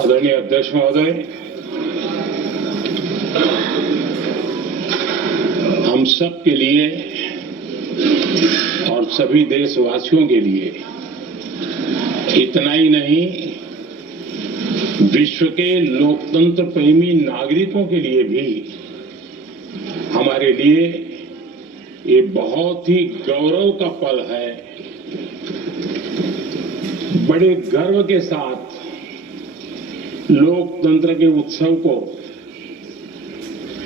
आदरणीय अध्यक्ष महोदय, हम सब के लिए और सभी देशवासियों के लिए इतना ही नहीं, विश्व के लोकतंत्र प्रेमी नागरिकों के लिए भी हमारे लिए ये बहुत ही गौरव का पल है। बड़े गर्व के साथ लोकतंत्र के उत्सव को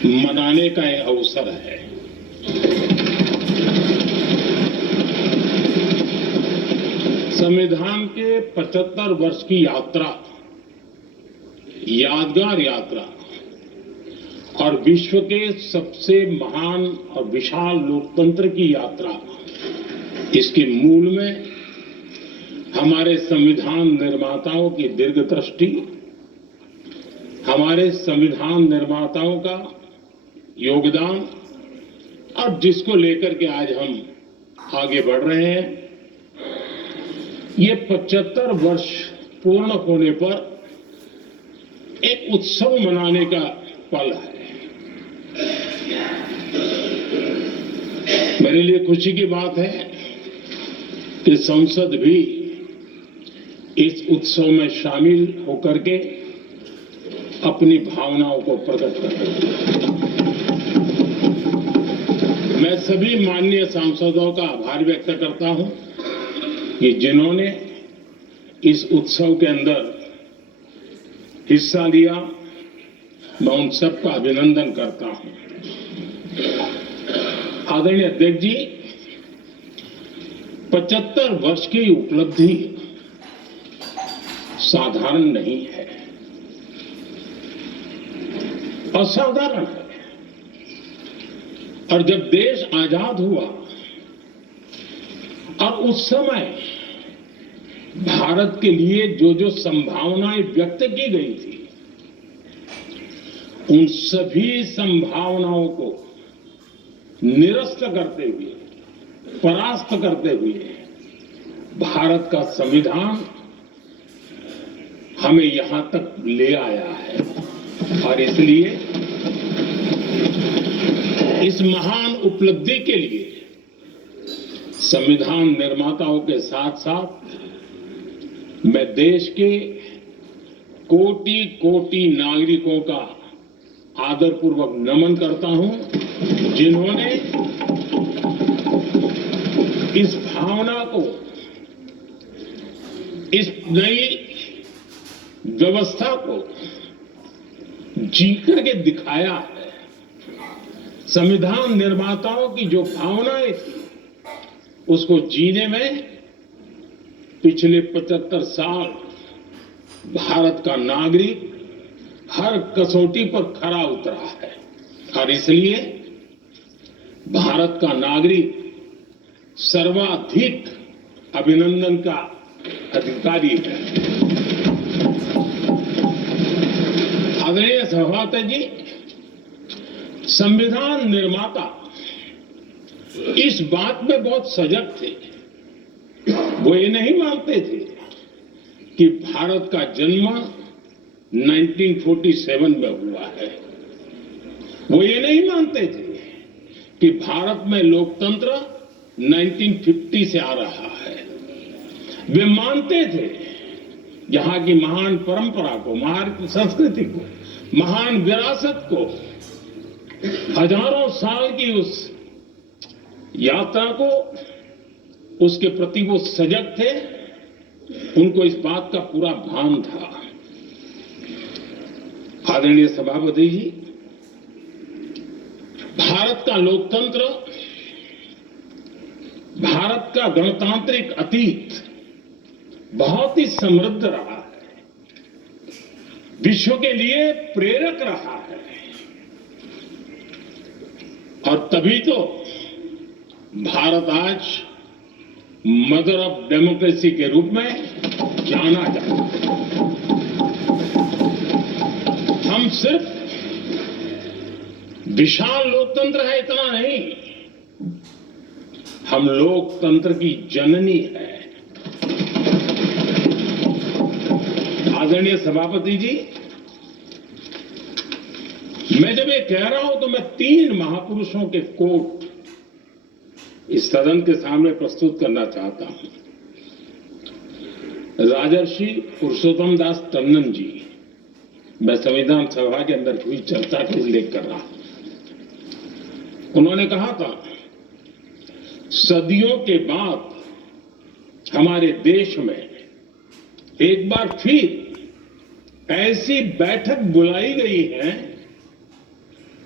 मनाने का यह अवसर है। संविधान के 75 वर्ष की यात्रा, यादगार यात्रा और विश्व के सबसे महान और विशाल लोकतंत्र की यात्रा, इसके मूल में हमारे संविधान निर्माताओं की दीर्घदृष्टि, हमारे संविधान निर्माताओं का योगदान और जिसको लेकर के आज हम आगे बढ़ रहे हैं, ये 75 वर्ष पूर्ण होने पर एक उत्सव मनाने का पल है। मेरे लिए खुशी की बात है कि संसद भी इस उत्सव में शामिल होकर के अपनी भावनाओं को प्रकट कर रही है। मैं सभी माननीय सांसदों का आभार व्यक्त करता हूं कि जिन्होंने इस उत्सव के अंदर हिस्सा लिया। मैं उन सबका अभिनंदन करता हूं। आदरणीय अध्यक्ष जी, 75 वर्ष की उपलब्धि साधारण नहीं है, असाधारण है। और जब देश आजाद हुआ और उस समय भारत के लिए जो जो संभावनाएं व्यक्त की गई थी, उन सभी संभावनाओं को निरस्त करते हुए, परास्त करते हुए भारत का संविधान हमें यहां तक ले आया है। और इसलिए इस महान उपलब्धि के लिए संविधान निर्माताओं के साथ साथ मैं देश के कोटि कोटि नागरिकों का आदरपूर्वक नमन करता हूं, जिन्होंने इस भावना को, इस नई व्यवस्था को जी करके दिखाया है। संविधान निर्माताओं की जो भावनाएं थी, उसको जीने में पिछले 75 साल भारत का नागरिक हर कसौटी पर खरा उतरा है। और इसलिए भारत का नागरिक सर्वाधिक अभिनंदन का अधिकारी है। आदरणीय सभापति जी, संविधान निर्माता इस बात में बहुत सजग थे। वो ये नहीं मानते थे कि भारत का जन्म 1947 में हुआ है। वो ये नहीं मानते थे कि भारत में लोकतंत्र 1950 से आ रहा है। वे मानते थे यहां की महान परंपरा को, महान संस्कृति को, महान विरासत को, हजारों साल की उस यात्रा को, उसके प्रति वो सजग थे। उनको इस बात का पूरा भान था। आदरणीय सभापति जी, भारत का लोकतंत्र, भारत का गणतांत्रिक अतीत बहुत ही समृद्ध रहा है, विश्व के लिए प्रेरक रहा है। और तभी तो भारत आज मदर ऑफ डेमोक्रेसी के रूप में जाना जाता है। हम सिर्फ विशाल लोकतंत्र है इतना नहीं, हम लोकतंत्र की जननी है। आदरणीय सभापति जी, मैं जब ये कह रहा हूं तो मैं 3 महापुरुषों के कोट इस सदन के सामने प्रस्तुत करना चाहता हूं। राजर्षि पुरुषोत्तम दास टंडन जी, मैं संविधान सभा के अंदर हुई चर्चा का उल्लेख कर रहा हूं। उन्होंने कहा था, सदियों के बाद हमारे देश में एक बार फिर ऐसी बैठक बुलाई गई है,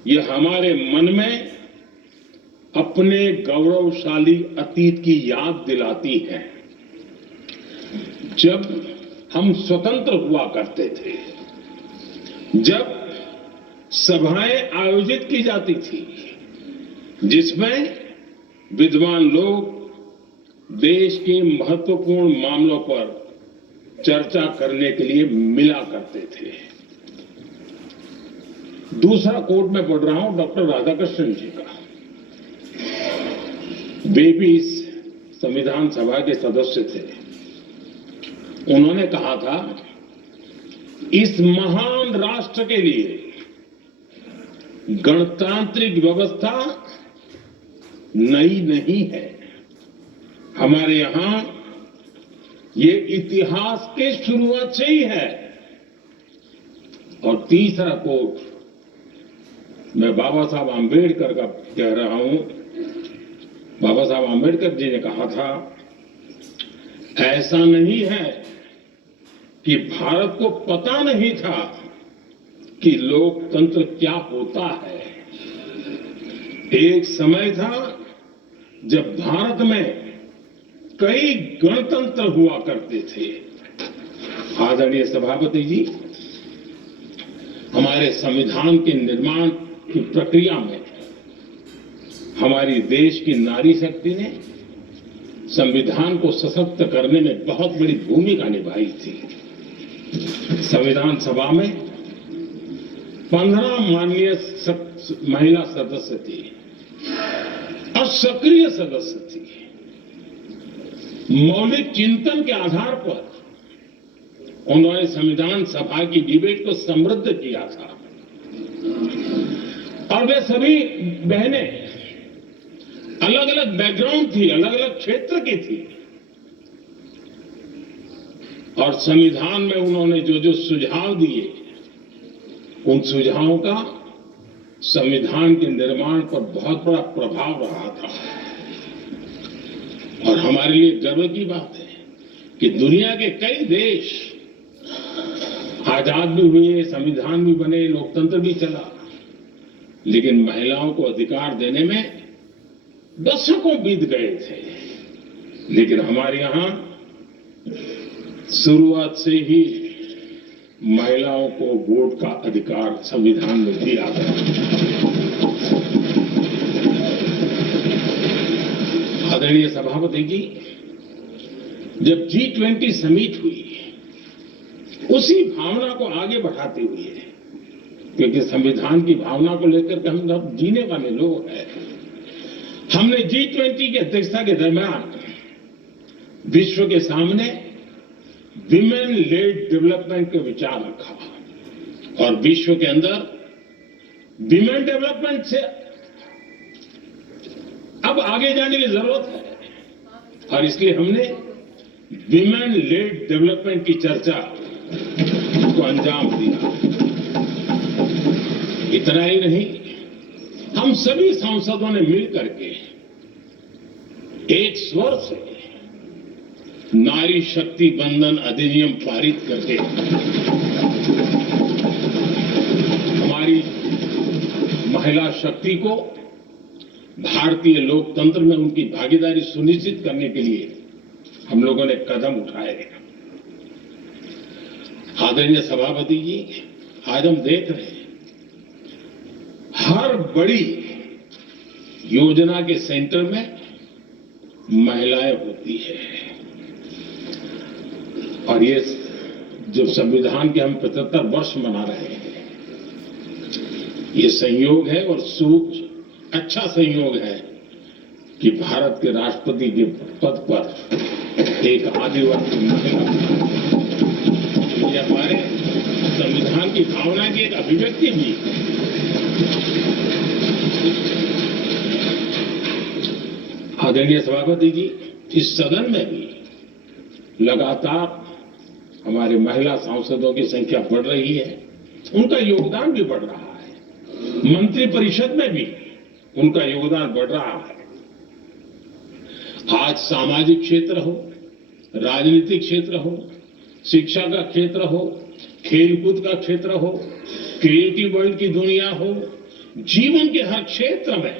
ये हमारे मन में अपने गौरवशाली अतीत की याद दिलाती है। जब हम स्वतंत्र हुआ करते थे, जब सभाएं आयोजित की जाती थी जिसमें विद्वान लोग देश के महत्वपूर्ण मामलों पर चर्चा करने के लिए मिला करते थे। दूसरा कोट मैं पढ़ रहा हूं डॉक्टर राधाकृष्णन जी का। वे भी इस संविधान सभा के सदस्य थे। उन्होंने कहा था, इस महान राष्ट्र के लिए गणतांत्रिक व्यवस्था नई नहीं है। हमारे यहां ये इतिहास के शुरुआत से ही है। और तीसरा कोट मैं बाबा साहब आंबेडकर का कह रहा हूं। बाबा साहब आंबेडकर जी ने कहा था, ऐसा नहीं है कि भारत को पता नहीं था कि लोकतंत्र क्या होता है। एक समय था जब भारत में कई गणतंत्र हुआ करते थे। आदरणीय सभापति जी, हमारे संविधान के निर्माण की प्रक्रिया में हमारी देश की नारी शक्ति ने संविधान को सशक्त करने में बहुत बड़ी भूमिका निभाई थी। संविधान सभा में 15 माननीय महिला सदस्य थी और सक्रिय सदस्य थी। मौलिक चिंतन के आधार पर उन्होंने संविधान सभा की डिबेट को समृद्ध किया था। और वे सभी बहनें अलग अलग बैकग्राउंड थी, अलग अलग क्षेत्र की थी। और संविधान में उन्होंने जो जो सुझाव दिए, उन सुझावों का संविधान के निर्माण पर बहुत बड़ा प्रभाव रहा था। और हमारे लिए गर्व की बात है कि दुनिया के कई देश आजाद भी हुए, संविधान भी बने, लोकतंत्र भी चला, लेकिन महिलाओं को अधिकार देने में दशकों बीत गए थे। लेकिन हमारे यहां शुरुआत से ही महिलाओं को वोट का अधिकार संविधान में दिया गया। आदरणीय सभापति जी, जब G20 समिट हुई, उसी भावना को आगे बढ़ाते हुए, क्योंकि संविधान की भावना को लेकर के हम सब जीने वाले लोग हैं, हमने G20 की अध्यक्षता के दरमियान विश्व के सामने विमेन लेड डेवलपमेंट का विचार रखा। और विश्व के अंदर विमेन डेवलपमेंट से अब आगे जाने की जरूरत है। और इसलिए हमने विमेन लेड डेवलपमेंट की चर्चा को अंजाम दिया। इतना ही नहीं, हम सभी सांसदों ने मिलकर के एक स्वर से नारी शक्ति बंधन अधिनियम पारित करके हमारी महिला शक्ति को भारतीय लोकतंत्र में उनकी भागीदारी सुनिश्चित करने के लिए हम लोगों ने कदम उठाए। आदरणीय सभापति जी, आज हम देख रहे हैं हर बड़ी योजना के सेंटर में महिलाएं होती है। और ये जो संविधान के हम 75 वर्ष मना रहे हैं, ये संयोग है और अच्छा संयोग है कि भारत के राष्ट्रपति के पद पर एक आदिवासी महिला। ये हमारे संविधान की भावना की एक अभिव्यक्ति भी है। आदरणीय सभापति जी, इस सदन में भी लगातार हमारे महिला सांसदों की संख्या बढ़ रही है, उनका योगदान भी बढ़ रहा है। मंत्रिपरिषद में भी उनका योगदान बढ़ रहा है। आज सामाजिक क्षेत्र हो, राजनीतिक क्षेत्र हो, शिक्षा का क्षेत्र हो, खेलकूद का क्षेत्र हो, क्रिएटिव वर्ल्ड की दुनिया हो, जीवन के हर क्षेत्र में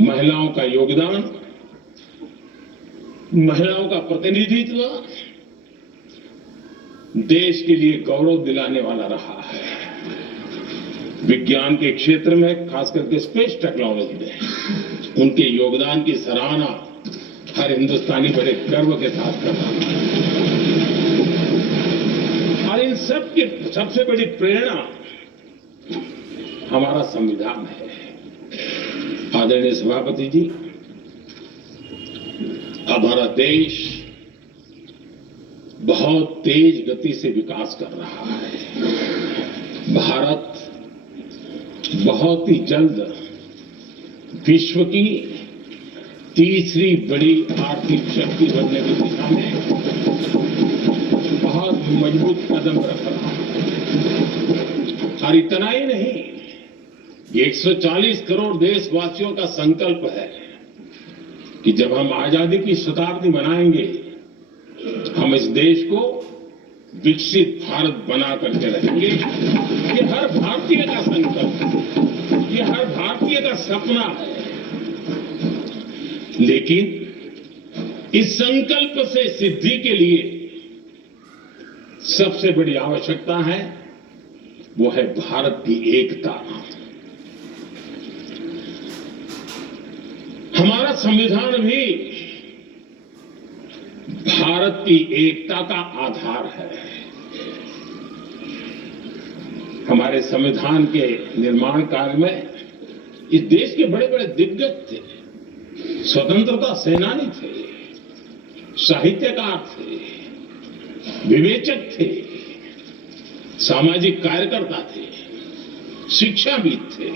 महिलाओं का योगदान, महिलाओं का प्रतिनिधित्व देश के लिए गौरव दिलाने वाला रहा है। विज्ञान के क्षेत्र में, खास करके स्पेस टेक्नोलॉजी में उनके योगदान की सराहना हर हिंदुस्तानी बड़े गर्व के साथ कर रहा है। और इन सब की सबसे बड़ी प्रेरणा हमारा संविधान है। आदरणीय सभापति जी, हमारा देश बहुत तेज गति से विकास कर रहा है। भारत बहुत ही जल्द विश्व की तीसरी बड़ी आर्थिक शक्ति बनने की दिशा में बहुत मजबूत कदम रख रहा है। और इतना ही नहीं, 140 करोड़ देशवासियों का संकल्प है कि जब हम आजादी की शताब्दी मनाएंगे, हम इस देश को विकसित भारत बना करके रखेंगे। ये हर भारतीय का संकल्प है, ये हर भारतीय का सपना है। लेकिन इस संकल्प से सिद्धि के लिए सबसे बड़ी आवश्यकता है, वो है भारत की एकता। हमारा संविधान भी भारत की एकता का आधार है। हमारे संविधान के निर्माण काल में इस देश के बड़े बड़े दिग्गज थे, स्वतंत्रता सेनानी थे, साहित्यकार थे, विवेचक थे, सामाजिक कार्यकर्ता थे, शिक्षाविद थे,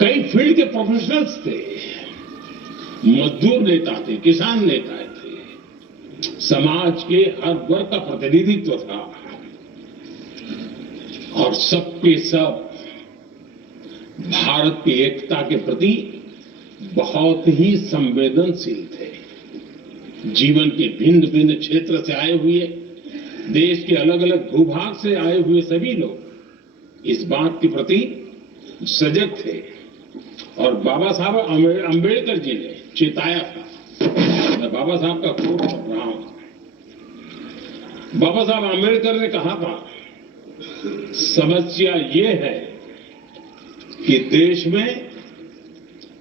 कई फील्ड के प्रोफेशनल्स थे, मजदूर नेता थे, किसान नेता थे, समाज के हर वर्ग का प्रतिनिधित्व था और सबके सब भारत की एकता के प्रति बहुत ही संवेदनशील थे। जीवन के भिन्न भिन्न क्षेत्र से आए हुए, देश के अलग अलग भूभाग से आए हुए सभी लोग इस बात के प्रति सजग थे और बाबा साहब अंबेडकर जी ने चेताया था। मैं बाबा साहब का कोट पढ़ रहा हूं। बाबा साहब अंबेडकर ने कहा था, समस्या ये है कि देश में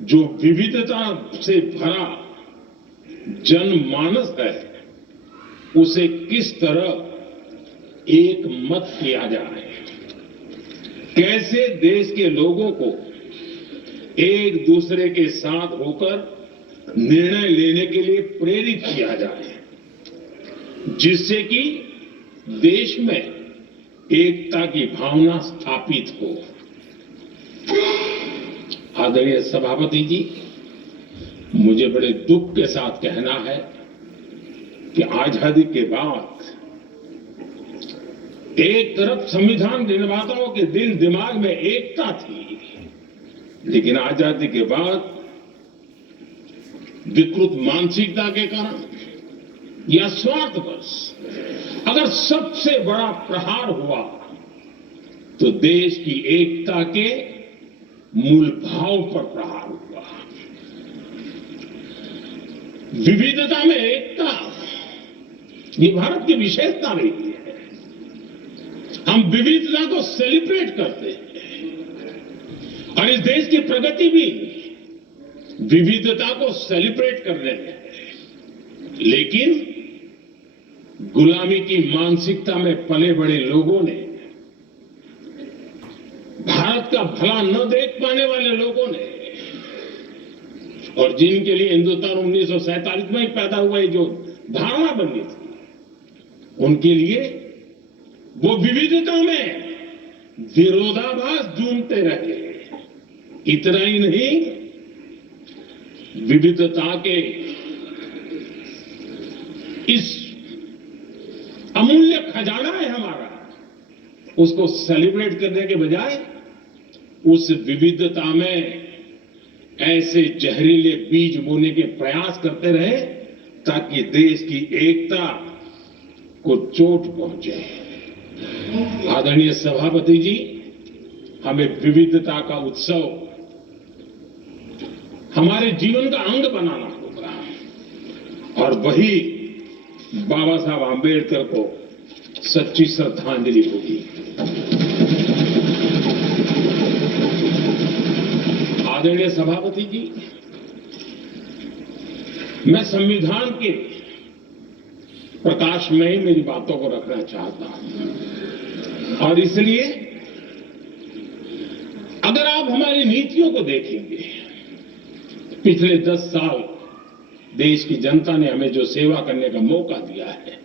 जो विविधता से भरा जनमानस है, उसे किस तरह एक मत किया जाए, कैसे देश के लोगों को एक दूसरे के साथ होकर निर्णय लेने के लिए प्रेरित किया जाए, जिससे कि देश में एकता की भावना स्थापित हो। आदरणीय सभापति जी, मुझे बड़े दुख के साथ कहना है कि आजादी के बाद एक तरफ संविधान निर्माताओं के दिल दिमाग में एकता थी, लेकिन आजादी के बाद विकृत मानसिकता के कारण या स्वार्थवश अगर सबसे बड़ा प्रहार हुआ तो देश की एकता के मूल भाव पर प्रहार हुआ। विविधता में एकता, ये भारत की विशेषता रही है। हम विविधता को सेलिब्रेट करते हैं और इस देश की प्रगति भी विविधता को सेलिब्रेट करने में है। लेकिन गुलामी की मानसिकता में पले बड़े लोगों ने, भारत का भला न देख पाने वाले लोगों ने, और जिनके लिए हिंदुस्तान 1947 में ही पैदा हुआ, जो धारणा बनी थी, उनके लिए वो विविधता में विरोधाभास ढूंढते रहे। इतना ही नहीं, विविधता के इस अमूल्य खजाना है हमारा, उसको सेलिब्रेट करने के बजाय उस विविधता में ऐसे जहरीले बीज बोने के प्रयास करते रहे ताकि देश की एकता को चोट पहुंचे। आदरणीय सभापति जी, हमें विविधता का उत्सव हमारे जीवन का अंग बनाना होगा और वही बाबा साहब आंबेडकर को सच्ची श्रद्धांजलि होगी। आदरणीय सभापति जी, मैं संविधान के प्रकाश में ही मेरी बातों को रखना चाहता हूं और इसलिए अगर आप हमारी नीतियों को देखेंगे, पिछले 10 साल देश की जनता ने हमें जो सेवा करने का मौका दिया है,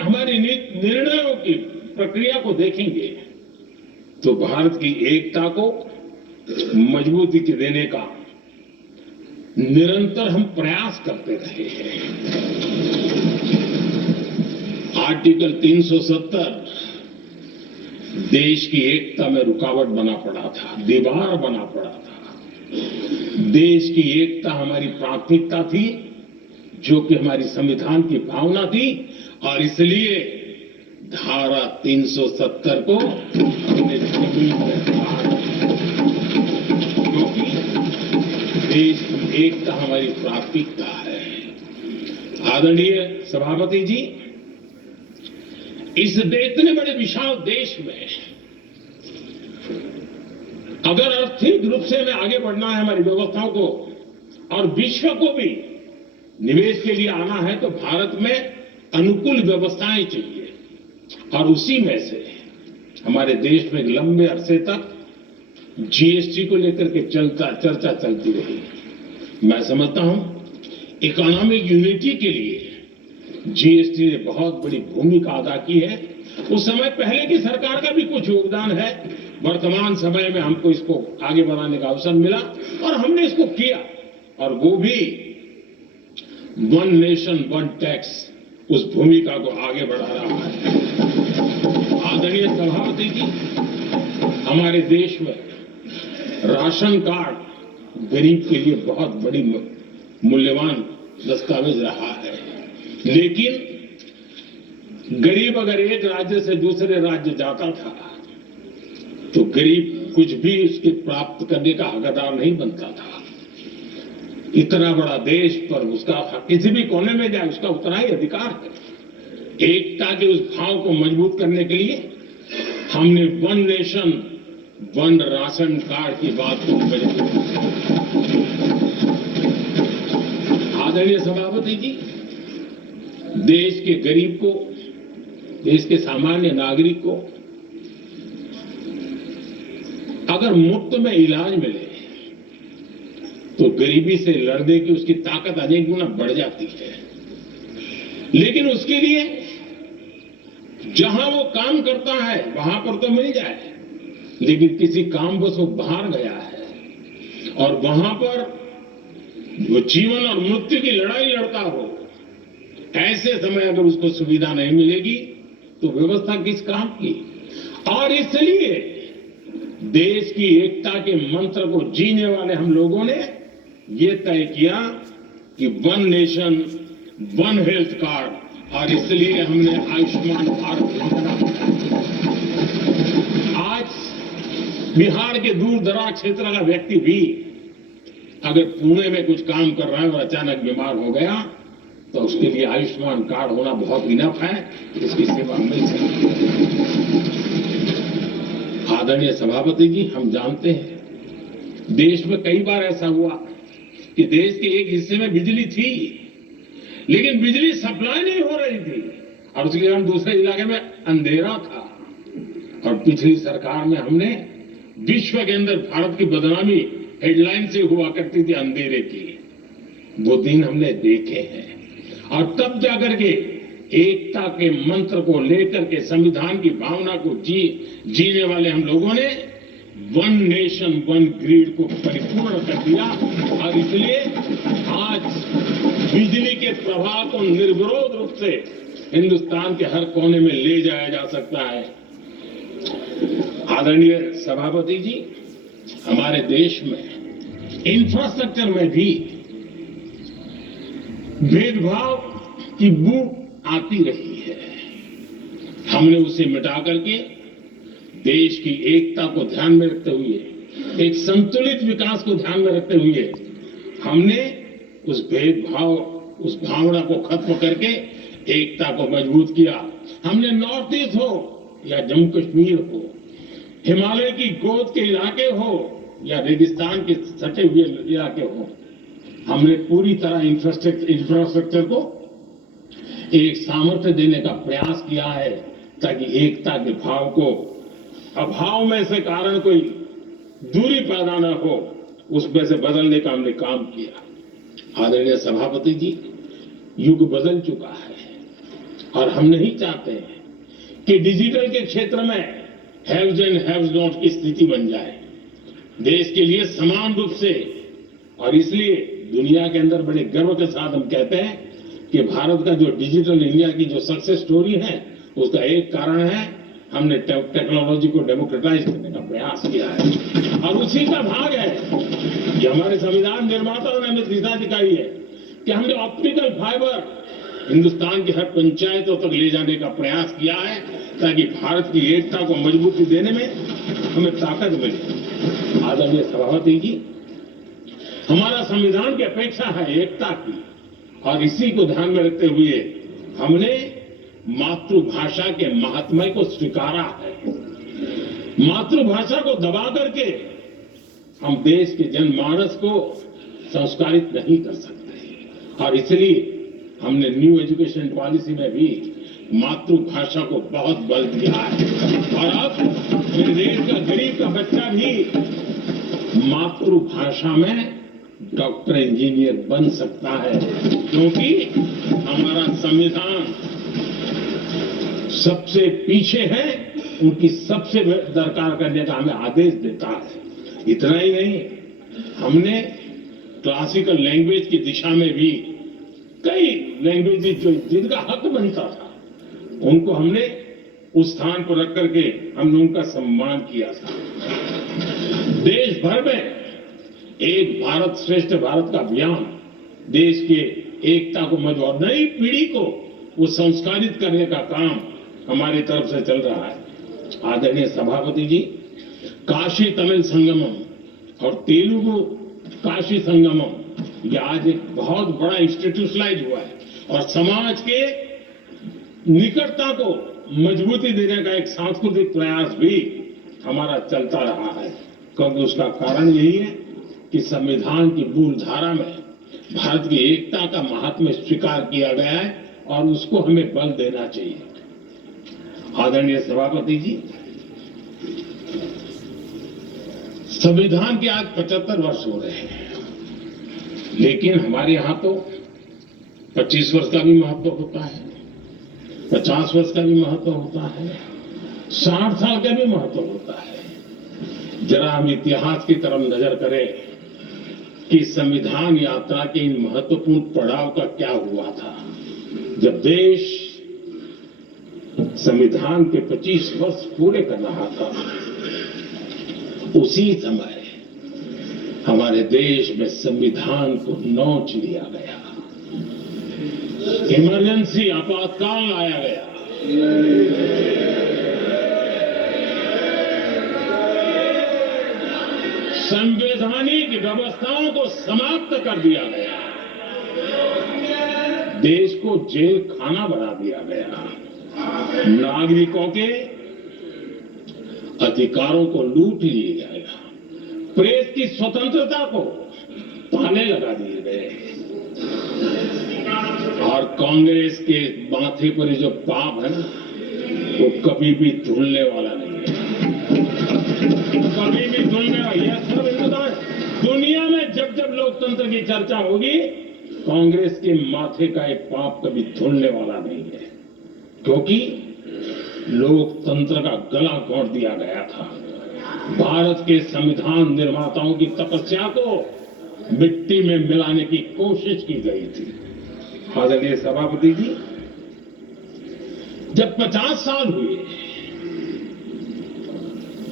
हमारी निर्णयों की प्रक्रिया को देखेंगे तो भारत की एकता को मजबूती देने का निरंतर हम प्रयास करते रहे हैं। आर्टिकल 370 देश की एकता में रुकावट बना पड़ा था, दीवार बना पड़ा था। देश की एकता हमारी प्राथमिकता थी, जो कि हमारी संविधान की भावना थी और इसलिए धारा 370 को हमने जमीन पर गाड़ा, क्योंकि देश की एकता हमारी प्राथमिकता है। आदरणीय सभापति जी, इस इतने बड़े विशाल देश में अगर आर्थिक रूप से हमें आगे बढ़ना है, हमारी व्यवस्थाओं को और विश्व को भी निवेश के लिए आना है, तो भारत में अनुकूल व्यवस्थाएं चाहिए और उसी में से हमारे देश में लंबे अरसे तक जीएसटी को लेकर के चर्चा चलती रही। मैं समझता हूं इकोनॉमिक यूनिटी के लिए जीएसटी ने बहुत बड़ी भूमिका अदा की है। उस समय पहले की सरकार का भी कुछ योगदान है, वर्तमान समय में हमको इसको आगे बढ़ाने का अवसर मिला और हमने इसको किया और वो भी वन नेशन वन टैक्स उस भूमिका को आगे बढ़ा रहा है। आदरणीय सभापति जी, हमारे देश में राशन कार्ड गरीब के लिए बहुत बड़ी मूल्यवान दस्तावेज रहा है, लेकिन गरीब अगर एक राज्य से दूसरे राज्य जाता था तो गरीब कुछ भी उसके प्राप्त करने का हकदार नहीं बनता था। इतना बड़ा देश पर उसका किसी भी कोने में जाए उसका उतना ही अधिकार है। एकता के उस भाव को मजबूत करने के लिए हमने one nation one ration card की बात को मजबूत किया। आदरणीय सभापति जी, देश के गरीब को, देश के सामान्य नागरिक को अगर मुफ्त में इलाज मिले तो गरीबी से लड़ने की उसकी ताकत अनेक गुना बढ़ जाती है। लेकिन उसके लिए जहां वो काम करता है वहां पर तो मिल जाए, लेकिन किसी काम बस वो बाहर गया है और वहां पर वो जीवन और मृत्यु की लड़ाई लड़ता हो, ऐसे समय अगर उसको सुविधा नहीं मिलेगी तो व्यवस्था किस काम की। और इसलिए देश की एकता के मंत्र को जीने वाले हम लोगों ने ये तय किया कि one nation one health card, और इसलिए हमने आयुष्मान भारत योजना बनाई। आज बिहार के दूर दराज क्षेत्र का व्यक्ति भी अगर पुणे में कुछ काम कर रहा है और अचानक बीमार हो गया तो उसके लिए आयुष्मान कार्ड होना बहुत इनफ है, इसकी सेवा मिल सकती है। आदरणीय सभापति जी, हम जानते हैं देश में कई बार ऐसा हुआ कि देश के एक हिस्से में बिजली थी लेकिन बिजली सप्लाई नहीं हो रही थी और उसके कारण दूसरे इलाके में अंधेरा था। और पिछली सरकार में हमने विश्व के अंदर भारत की बदनामी हेडलाइन से हुआ करती थी अंधेरे की, वो दिन हमने देखे हैं और तब जाकर के एकता के मंत्र को लेकर के संविधान की भावना को जीने वाले हम लोगों ने वन नेशन वन ग्रिड को परिपूर्ण कर दिया और इसलिए आज बिजली के प्रवाह को निर्विरोध रूप से हिंदुस्तान के हर कोने में ले जाया जा सकता है। आदरणीय सभापति जी, हमारे देश में इंफ्रास्ट्रक्चर में भी भेदभाव की बू आती रही है। हमने उसे मिटा करके देश की एकता को ध्यान में रखते हुए, एक संतुलित विकास को ध्यान में रखते हुए हमने उस भेदभाव, उस भावना को खत्म करके एकता को मजबूत किया। हमने नॉर्थ ईस्ट हो या जम्मू कश्मीर हो, हिमालय की गोद के इलाके हो या रेगिस्तान के सटे हुए इलाके हो, हमने पूरी तरह इंफ्रास्ट्रक्चर को एक सामर्थ्य देने का प्रयास किया है ताकि एकता के भाव को अभाव में से कारण कोई दूरी पैदा न हो, उसमें से बदलने का हमने काम किया। आदरणीय सभापति जी, युग बदल चुका है और हम नहीं चाहते कि डिजिटल के क्षेत्र में हैव्स एंड हैव्स नॉट की स्थिति बन जाए। देश के लिए समान रूप से, और इसलिए दुनिया के अंदर बड़े गर्व के साथ हम कहते हैं कि भारत का जो डिजिटल इंडिया की जो सक्सेस स्टोरी है, उसका एक कारण है हमने टेक्नोलॉजी को डेमोक्रेटाइज करने का प्रयास किया है और उसी का भाग है कि हमारे संविधान निर्माताओं ने हमें दिशा दिखाई है कि हमने ऑप्टिकल फाइबर हिंदुस्तान की हर पंचायतों तक ले जाने का प्रयास किया है ताकि भारत की एकता को मजबूती देने में हमें ताकत मिले। आदरणीय सभापति जी, हमारा संविधान की अपेक्षा है एकता की और इसी को ध्यान में रखते हुए हमने मातृभाषा के महात्म्य को स्वीकारा है। मातृभाषा को दबा करके हम देश के जनमानस को संस्कारित नहीं कर सकते और इसलिए हमने न्यू एजुकेशन पॉलिसी में भी मातृभाषा को बहुत बल दिया है और अब मेरे देश का गरीब का बच्चा भी मातृभाषा में डॉक्टर इंजीनियर बन सकता है, क्योंकि हमारा संविधान सबसे पीछे है, उनकी सबसे दरकार करने का हमें आदेश देता है। इतना ही नहीं, हमने क्लासिकल लैंग्वेज की दिशा में भी कई लैंग्वेजेज जो जिनका हक बनता था उनको हमने उस स्थान पर रख करके हमने उनका सम्मान किया था। देश भर में एक भारत श्रेष्ठ भारत का अभियान देश के एकता को मजबूत, नई पीढ़ी को वो संस्कारित करने का काम हमारी तरफ से चल रहा है। आदरणीय सभापति जी, काशी तमिल संगमम और तेलुगु काशी संगमम ये आज एक बहुत बड़ा इंस्टीट्यूशनलाइज हुआ है और समाज के निकटता को मजबूती देने का एक सांस्कृतिक प्रयास भी हमारा चलता रहा है, क्योंकि उसका कारण यही है कि संविधान की मूल धारा में भारत की एकता का महात्म्य स्वीकार किया गया है और उसको हमें बल देना चाहिए। आदरणीय सभापति जी, संविधान के आज 75 वर्ष हो रहे हैं, लेकिन हमारे यहां तो 25 वर्ष का भी महत्व होता है, 50 वर्ष का भी महत्व होता है, 60 साल का भी महत्व होता है। जरा हम इतिहास की तरफ नजर करें कि संविधान यात्रा के इन महत्वपूर्ण पड़ाव का क्या हुआ था। जब देश संविधान के 25 वर्ष पूरे कर रहा था, उसी समय हमारे देश में संविधान को नोच लिया गया, इमरजेंसी आपातकाल लाया गया। संवैधानिक व्यवस्थाओं को समाप्त कर दिया गया, देश को जेल खाना बना दिया गया, नागरिकों के अधिकारों को लूट लिया गया, प्रेस की स्वतंत्रता को ताले लगा दिए गए और कांग्रेस के माथे पर जो पाप है ना, वो कभी भी धुलने वाला नहीं है, कभी भी धुलने वाला। यह सब हिंदुस्तान दुनिया में जब जब लोकतंत्र की चर्चा होगी, कांग्रेस के माथे का एक पाप कभी धुलने वाला नहीं है। क्योंकि लोकतंत्र का गला घोंट दिया गया था। भारत के संविधान निर्माताओं की तपस्या को मिट्टी में मिलाने की कोशिश की गई थी। आदरणीय सभापति जी, जब 50 साल हुए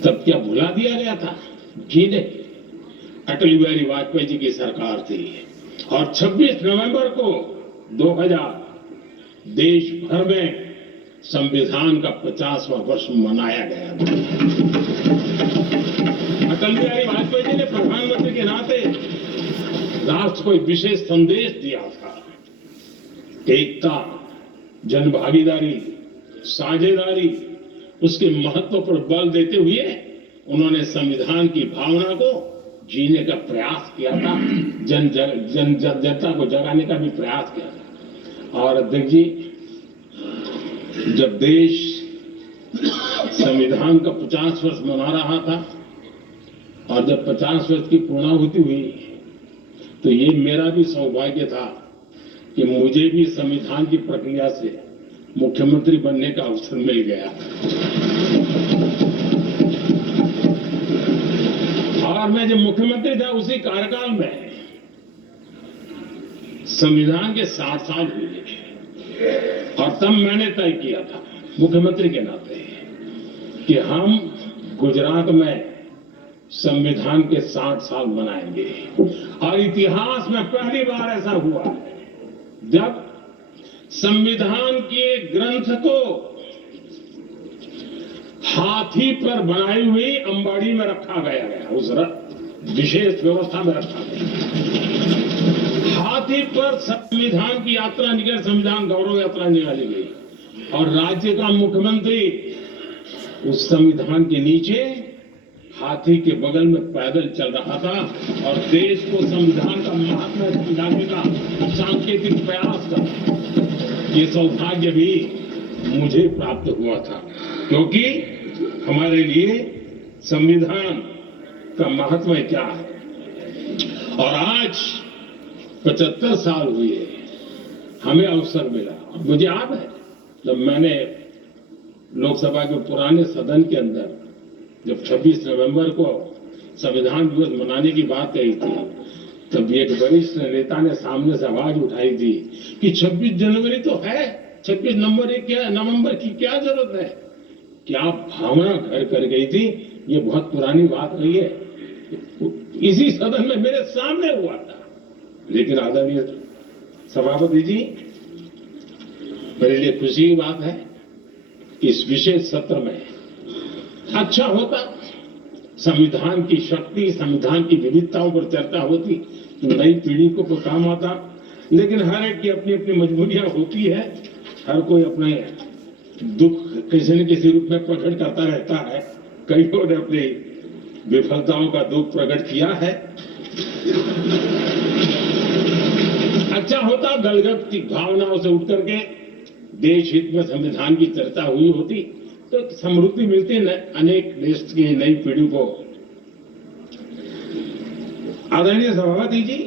तब क्या भुला दिया गया था? जी नहीं, अटल बिहारी वाजपेयी जी की सरकार थी और 26 नवंबर को 2000 देश भर में संविधान का 50वां वर्ष मनाया गया था। अटल बिहारी वाजपेयी जी ने प्रधानमंत्री के नाते राष्ट्र को एक विशेष संदेश दिया था। एकता, जनभागीदारी, साझेदारी, उसके महत्व पर बल देते हुए उन्होंने संविधान की भावना को जीने का प्रयास किया था, जनता को जगाने का भी प्रयास किया था। और अध्यक्ष जी, जब देश संविधान का 50 वर्ष मना रहा था और जब 50 वर्ष की पूर्णाहुति हुई तो ये मेरा भी सौभाग्य था कि मुझे भी संविधान की प्रक्रिया से मुख्यमंत्री बनने का अवसर मिल गया। और मैं जब मुख्यमंत्री था उसी कार्यकाल में संविधान के 60 साल हुए और तब मैंने तय किया था मुख्यमंत्री के नाते कि हम गुजरात में संविधान के 60 साल मनाएंगे। और इतिहास में पहली बार ऐसा हुआ जब संविधान के ग्रंथ को हाथी पर बनाई हुई अंबाड़ी में रखा गया, उस विशेष व्यवस्था में रखा गया। हाथी पर संविधान की यात्रा निकल, संविधान गौरव यात्रा निकाली गई और राज्य का मुख्यमंत्री उस संविधान के नीचे हाथी के बगल में पैदल चल रहा था और देश को संविधान का महात्मा समझाने का सांकेतिक प्रयास था। ये सौभाग्य भी मुझे प्राप्त हुआ था क्योंकि हमारे लिए संविधान का महत्व क्या है। और आज 75 साल हुए हमें अवसर मिला। मुझे याद है जब मैंने लोकसभा के पुराने सदन के अंदर जब 26 नवंबर को संविधान दिवस मनाने की बात कही थी तब एक वरिष्ठ नेता ने सामने से आवाज उठाई थी कि 26 जनवरी तो है, 26 नवंबर की क्या जरूरत है। क्या भावना घर कर गई थी। ये बहुत पुरानी बात नहीं है, इसी सदन में मेरे सामने हुआ था। लेकिन आदरणीय सभापति जी, मेरे लिए खुशी की बात है कि इस विशेष सत्र में अच्छा होता संविधान की शक्ति, संविधान की विविधताओं पर चर्चा होती तो नई पीढ़ी को काम आता। लेकिन हर एक की अपनी अपनी मजबूरियां होती है, हर कोई अपने दुख किसी न किसी रूप में प्रकट करता रहता है। कईयों ने अपनी विफलताओं का दुख प्रकट किया है। अच्छा होता दलगत की भावनाओं से उठ करके देश हित में संविधान की चर्चा हुई होती तो समृद्धि मिलती अनेक देश की नई पीढ़ी को। आदरणीय सभापति जी,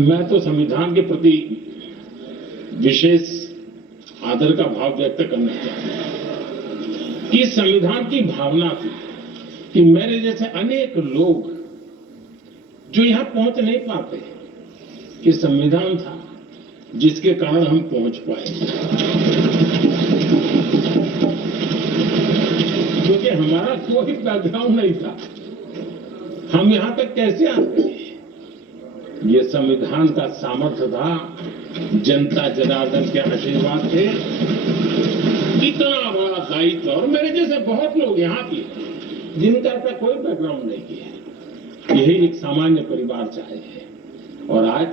मैं तो संविधान के प्रति विशेष आदर का भाव व्यक्त करना चाहता हूं कि संविधान की भावना थी कि मेरे जैसे अनेक लोग जो यहां पहुंच नहीं पाते, कि संविधान था जिसके कारण हम पहुंच पाए। क्योंकि हमारा कोई बैकग्राउंड नहीं था, हम यहां तक कैसे आते। ये संविधान का सामर्थ्य था, जनता जनार्दन के आशीर्वाद थे। इतना बड़ा दायित्व और मेरे जैसे बहुत लोग यहां भी जिनका ऐसा कोई बैकग्राउंड नहीं है, यही एक सामान्य परिवार चाहे है और आज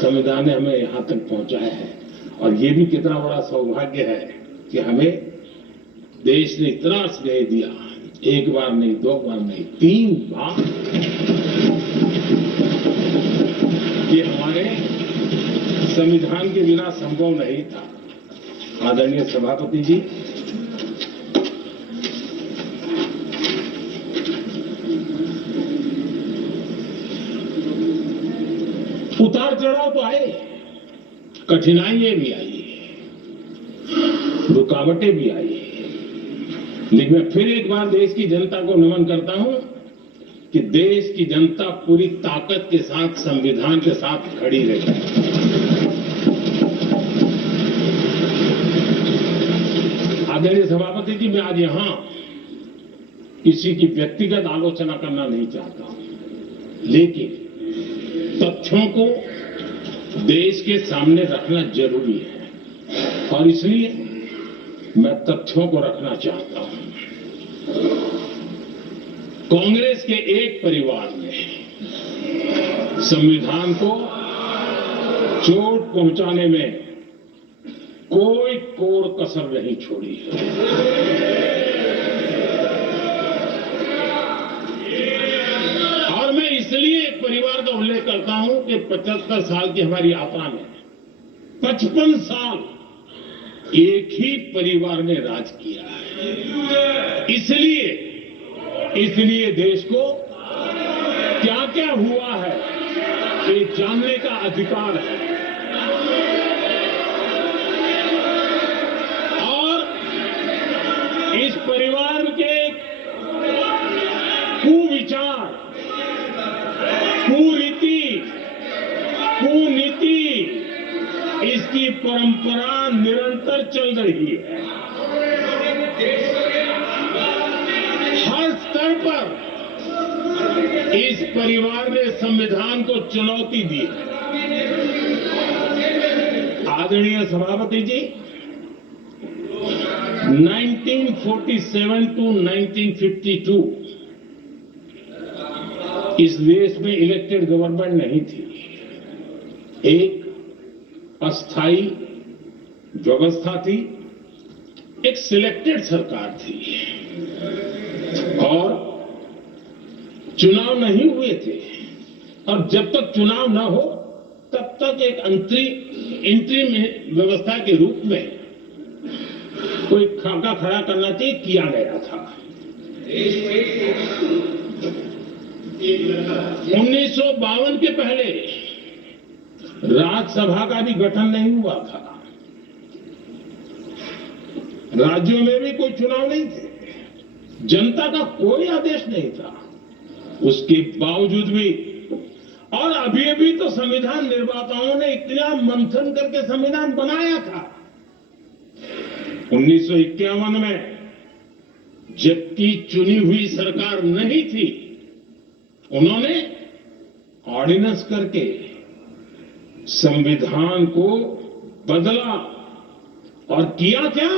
संविधान ने हमें यहां तक पहुंचाया है। और ये भी कितना बड़ा सौभाग्य है कि हमें देश ने इतना स्नेह दिया, एक बार नहीं, दो बार नहीं, 3 बार। ये हमारे संविधान के बिना संभव नहीं था। आदरणीय सभापति जी, उतार चढ़ाव तो आए, कठिनाइयां भी आई, रुकावटें भी आई, लेकिन मैं फिर एक बार देश की जनता को नमन करता हूं कि देश की जनता पूरी ताकत के साथ संविधान के साथ खड़ी रही। आदरणीय सभापति जी, मैं आज यहां किसी की व्यक्तिगत आलोचना करना नहीं चाहता हूं, लेकिन तथ्यों को देश के सामने रखना जरूरी है और इसलिए मैं तथ्यों को रखना चाहता हूं। कांग्रेस के एक परिवार ने संविधान को चोट पहुंचाने में कोई कोर कसर नहीं छोड़ी है। और मैं इसलिए एक परिवार का उल्लेख करता हूं कि 75 साल की हमारी यात्रा में 55 साल एक ही परिवार ने राज किया है। इसलिए देश को क्या क्या हुआ है ये जानने का अधिकार है और इस परिवार के कुविचार, कुरीति, कुनीति, इसकी परंपरा निरंतर चल रही है। हर स्तर पर इस परिवार ने संविधान को चुनौती दी है। आदरणीय सभापति जी, 1947 टू 1952 इस देश में इलेक्टेड गवर्नमेंट नहीं थी। एक अस्थाई व्यवस्था थी, एक सिलेक्टेड सरकार थी और चुनाव नहीं हुए थे और जब तक चुनाव न हो तब तक एक इंटरिम व्यवस्था के रूप में कोई खाका खड़ा करना चाहिए, किया गया था। 1952 के पहले राज्यसभा का भी गठन नहीं हुआ था, राज्यों में भी कोई चुनाव नहीं थे, जनता का कोई आदेश नहीं था। उसके बावजूद भी और अभी तो संविधान निर्माताओं ने इतना मंथन करके संविधान बनाया था। 1951 में जबकि चुनी हुई सरकार नहीं थी, उन्होंने ऑर्डिनेंस करके संविधान को बदला और किया क्या?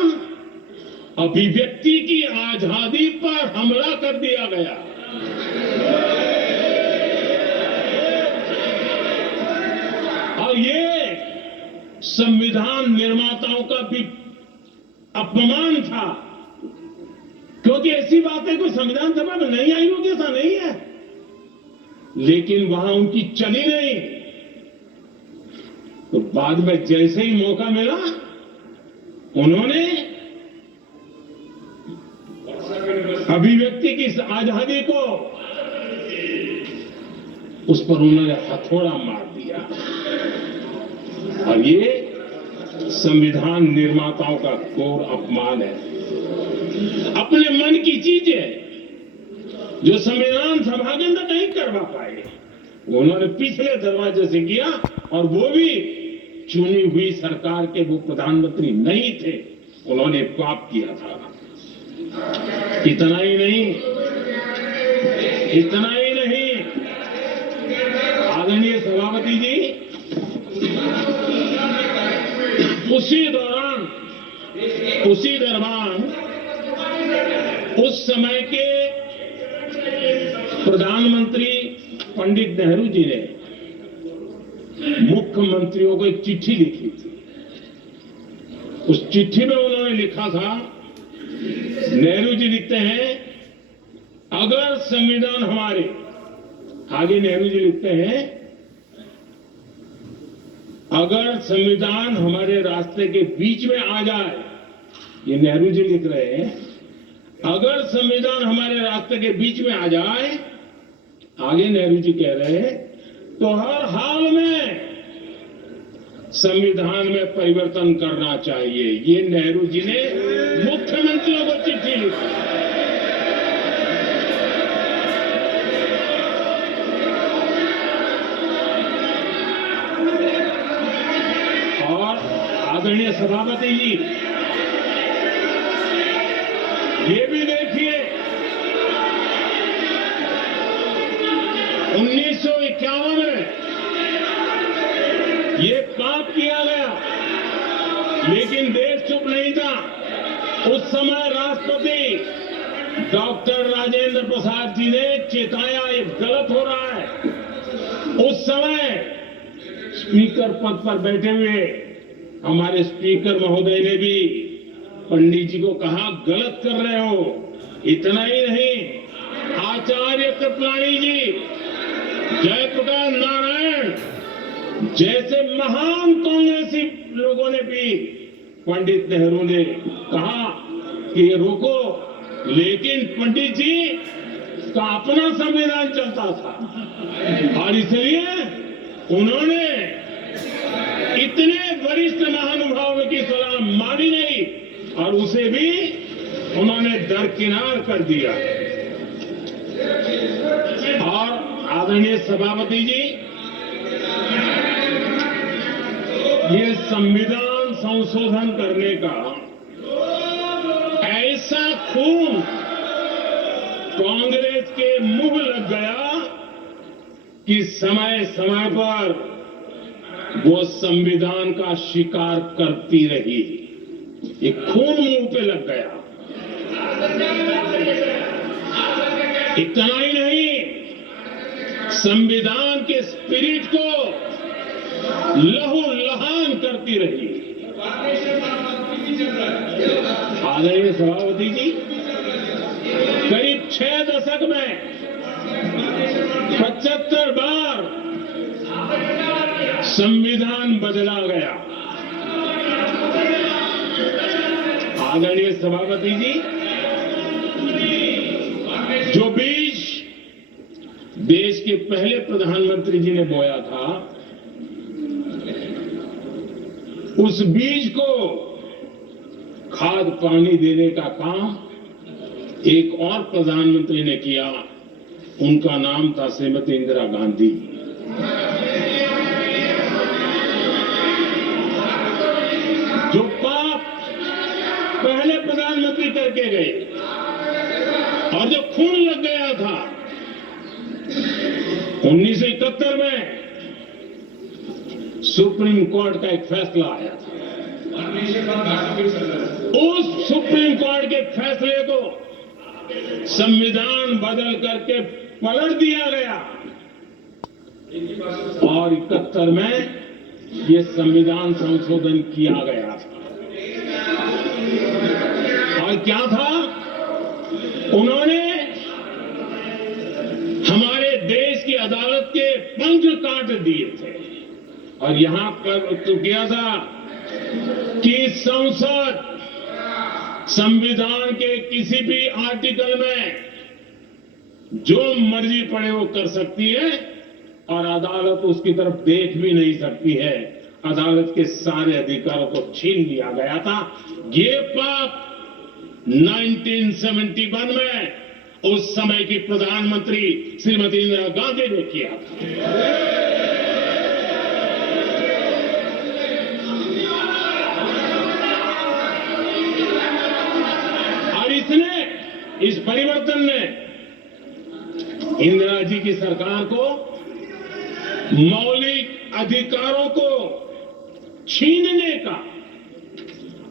अभिव्यक्ति की आजादी पर हमला कर दिया गया। और ये संविधान निर्माताओं का भी अपमान था, क्योंकि ऐसी बातें कोई संविधान सभा में नहीं आई होगी, ऐसा नहीं है, लेकिन वहां उनकी चली नहीं। तो बाद में जैसे ही मौका मिला, उन्होंने अभिव्यक्ति की आजादी को उस पर उन्होंने हथौड़ा मार दिया और ये संविधान निर्माताओं का घोर अपमान है। अपने मन की चीजें जो संविधान सभा के अंदर नहीं करवा पाए, उन्होंने पिछले दरवाजे से किया और वो भी चुनी हुई सरकार के वो प्रधानमंत्री नहीं थे, उन्होंने पाप किया था। इतना ही नहीं, आदरणीय सभापति जी, उसी दौरान उस समय के प्रधानमंत्री पंडित नेहरू जी ने मुख्यमंत्रियों को एक चिट्ठी लिखी थी। उस चिट्ठी में उन्होंने लिखा था, नेहरू जी लिखते हैं, अगर संविधान हमारे, आगे नेहरू जी लिखते हैं, अगर संविधान हमारे रास्ते के बीच में आ जाए, ये नेहरू जी लिख रहे हैं, अगर संविधान हमारे रास्ते के बीच में आ जाए, आगे नेहरू जी कह रहे हैं, तो हर हाल में संविधान में परिवर्तन करना चाहिए। ये नेहरू जी ने मुख्यमंत्रियों को चिट्ठी लिखी। और आदरणीय सभापति जी, ये भी देखिए 1951 में ये पाप किया गया, लेकिन देश चुप नहीं था। उस समय राष्ट्रपति डॉक्टर राजेंद्र प्रसाद जी ने चेताया ये गलत हो रहा है। उस समय स्पीकर पद पर बैठे हुए हमारे स्पीकर महोदय ने भी पंडित जी को कहा गलत कर रहे हो। इतना ही नहीं, आचार्य कृपलानी जी, जयप्रकाश नारायण जैसे महान कांग्रेसी लोगों ने भी पंडित नेहरू ने कहा कि ये रोको, लेकिन पंडित जी का अपना संविधान चलता था और इसलिए उन्होंने इतने वरिष्ठ महानुभावों की सलाह मानी नहीं और उसे भी उन्होंने दरकिनार कर दिया। और आदरणीय सभापति जी, ये संविधान संशोधन करने का ऐसा खून कांग्रेस के मुंह लग गया कि समय समय पर वो संविधान का शिकार करती रही। ये खून मुंह पे लग गया। इतना ही नहीं, संविधान के स्पिरिट को लहू लहान करती रही। आदरणीय सभापति जी, करीब 6 दशक में 75 बार संविधान बदला गया। आदरणीय सभापति जी, जो बीज देश के पहले प्रधानमंत्री जी ने बोया था, उस बीज को खाद पानी देने का काम एक और प्रधानमंत्री ने किया। उनका नाम था श्रीमती इंदिरा गांधी। जो पाप पहले प्रधानमंत्री करके गए और जो खून लग गया था 1971 में, सुप्रीम कोर्ट का एक फैसला आया था। उस सुप्रीम कोर्ट के फैसले को संविधान बदल करके पलट दिया गया और 71 में ये संविधान संशोधन किया गया था। और क्या था, उन्होंने हमारे देश की अदालत के पंख काट दिए थे और यहां पर तो किया था कि संसद संविधान के किसी भी आर्टिकल में जो मर्जी पड़े वो कर सकती है और अदालत उसकी तरफ देख भी नहीं सकती है। अदालत के सारे अधिकारों को छीन लिया गया था। ये पाप 1971 में उस समय की प्रधानमंत्री श्रीमती इंदिरा गांधी ने किया था। इस परिवर्तन ने इंदिरा जी की सरकार को मौलिक अधिकारों को छीनने का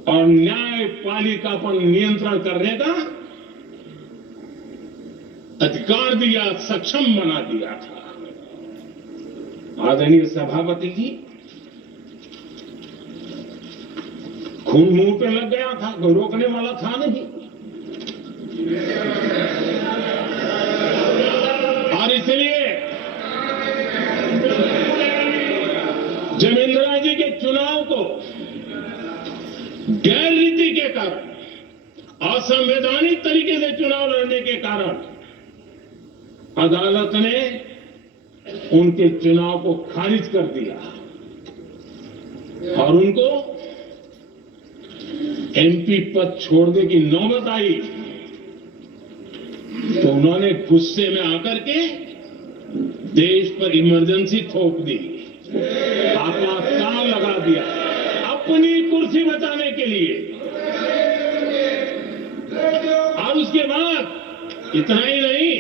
और न्यायपालिका पर नियंत्रण करने का अधिकार दिया, सक्षम बना दिया था। आदरणीय सभापति जी, खून मुंह पे लग गया था, कोई रोकने वाला था नहीं। और इसलिए जब इंदिरा जी के चुनाव को गैर रीति के कारण, असंवैधानिक तरीके से चुनाव लड़ने के कारण अदालत ने उनके चुनाव को खारिज कर दिया और उनको एमपी पद छोड़ने की नौबत आई तो उन्होंने गुस्से में आकर के देश पर इमरजेंसी थोप दी, आपातकाल लगा दिया अपनी कुर्सी बचाने के लिए। और उसके बाद इतना ही नहीं,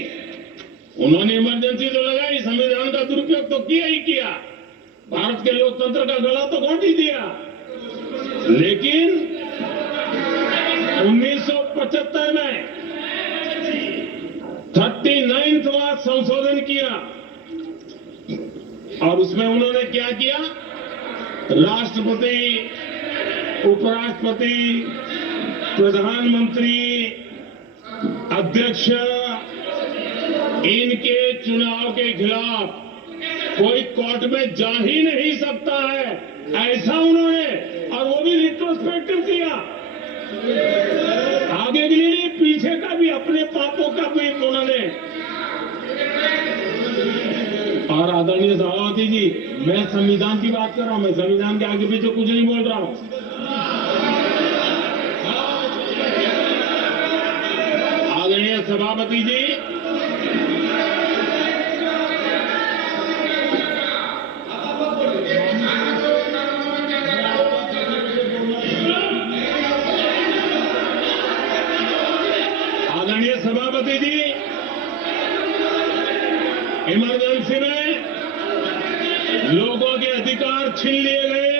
उन्होंने इमरजेंसी तो लगाई, संविधान का दुरुपयोग तो किया ही किया, भारत के लोकतंत्र का गला तो घोंट ही दिया। लेकिन 1975 में 39वां संशोधन किया और उसमें उन्होंने क्या किया, राष्ट्रपति, उपराष्ट्रपति, प्रधानमंत्री, अध्यक्ष, इनके चुनाव के खिलाफ कोई कोर्ट में जा ही नहीं सकता है, ऐसा उन्होंने, और वो भी रिट्रोस्पेक्टिव किया, आगे के लिए पीछे का भी, अपने पापों का भी उन्होंने। और आदरणीय सभापति जी, मैं संविधान की बात कर रहा हूं, मैं संविधान के आगे पीछे कुछ नहीं बोल रहा हूं। आदरणीय सभापति जी, सभापति जी, इमरजेंसी में लोगों के अधिकार छीन लिए गए,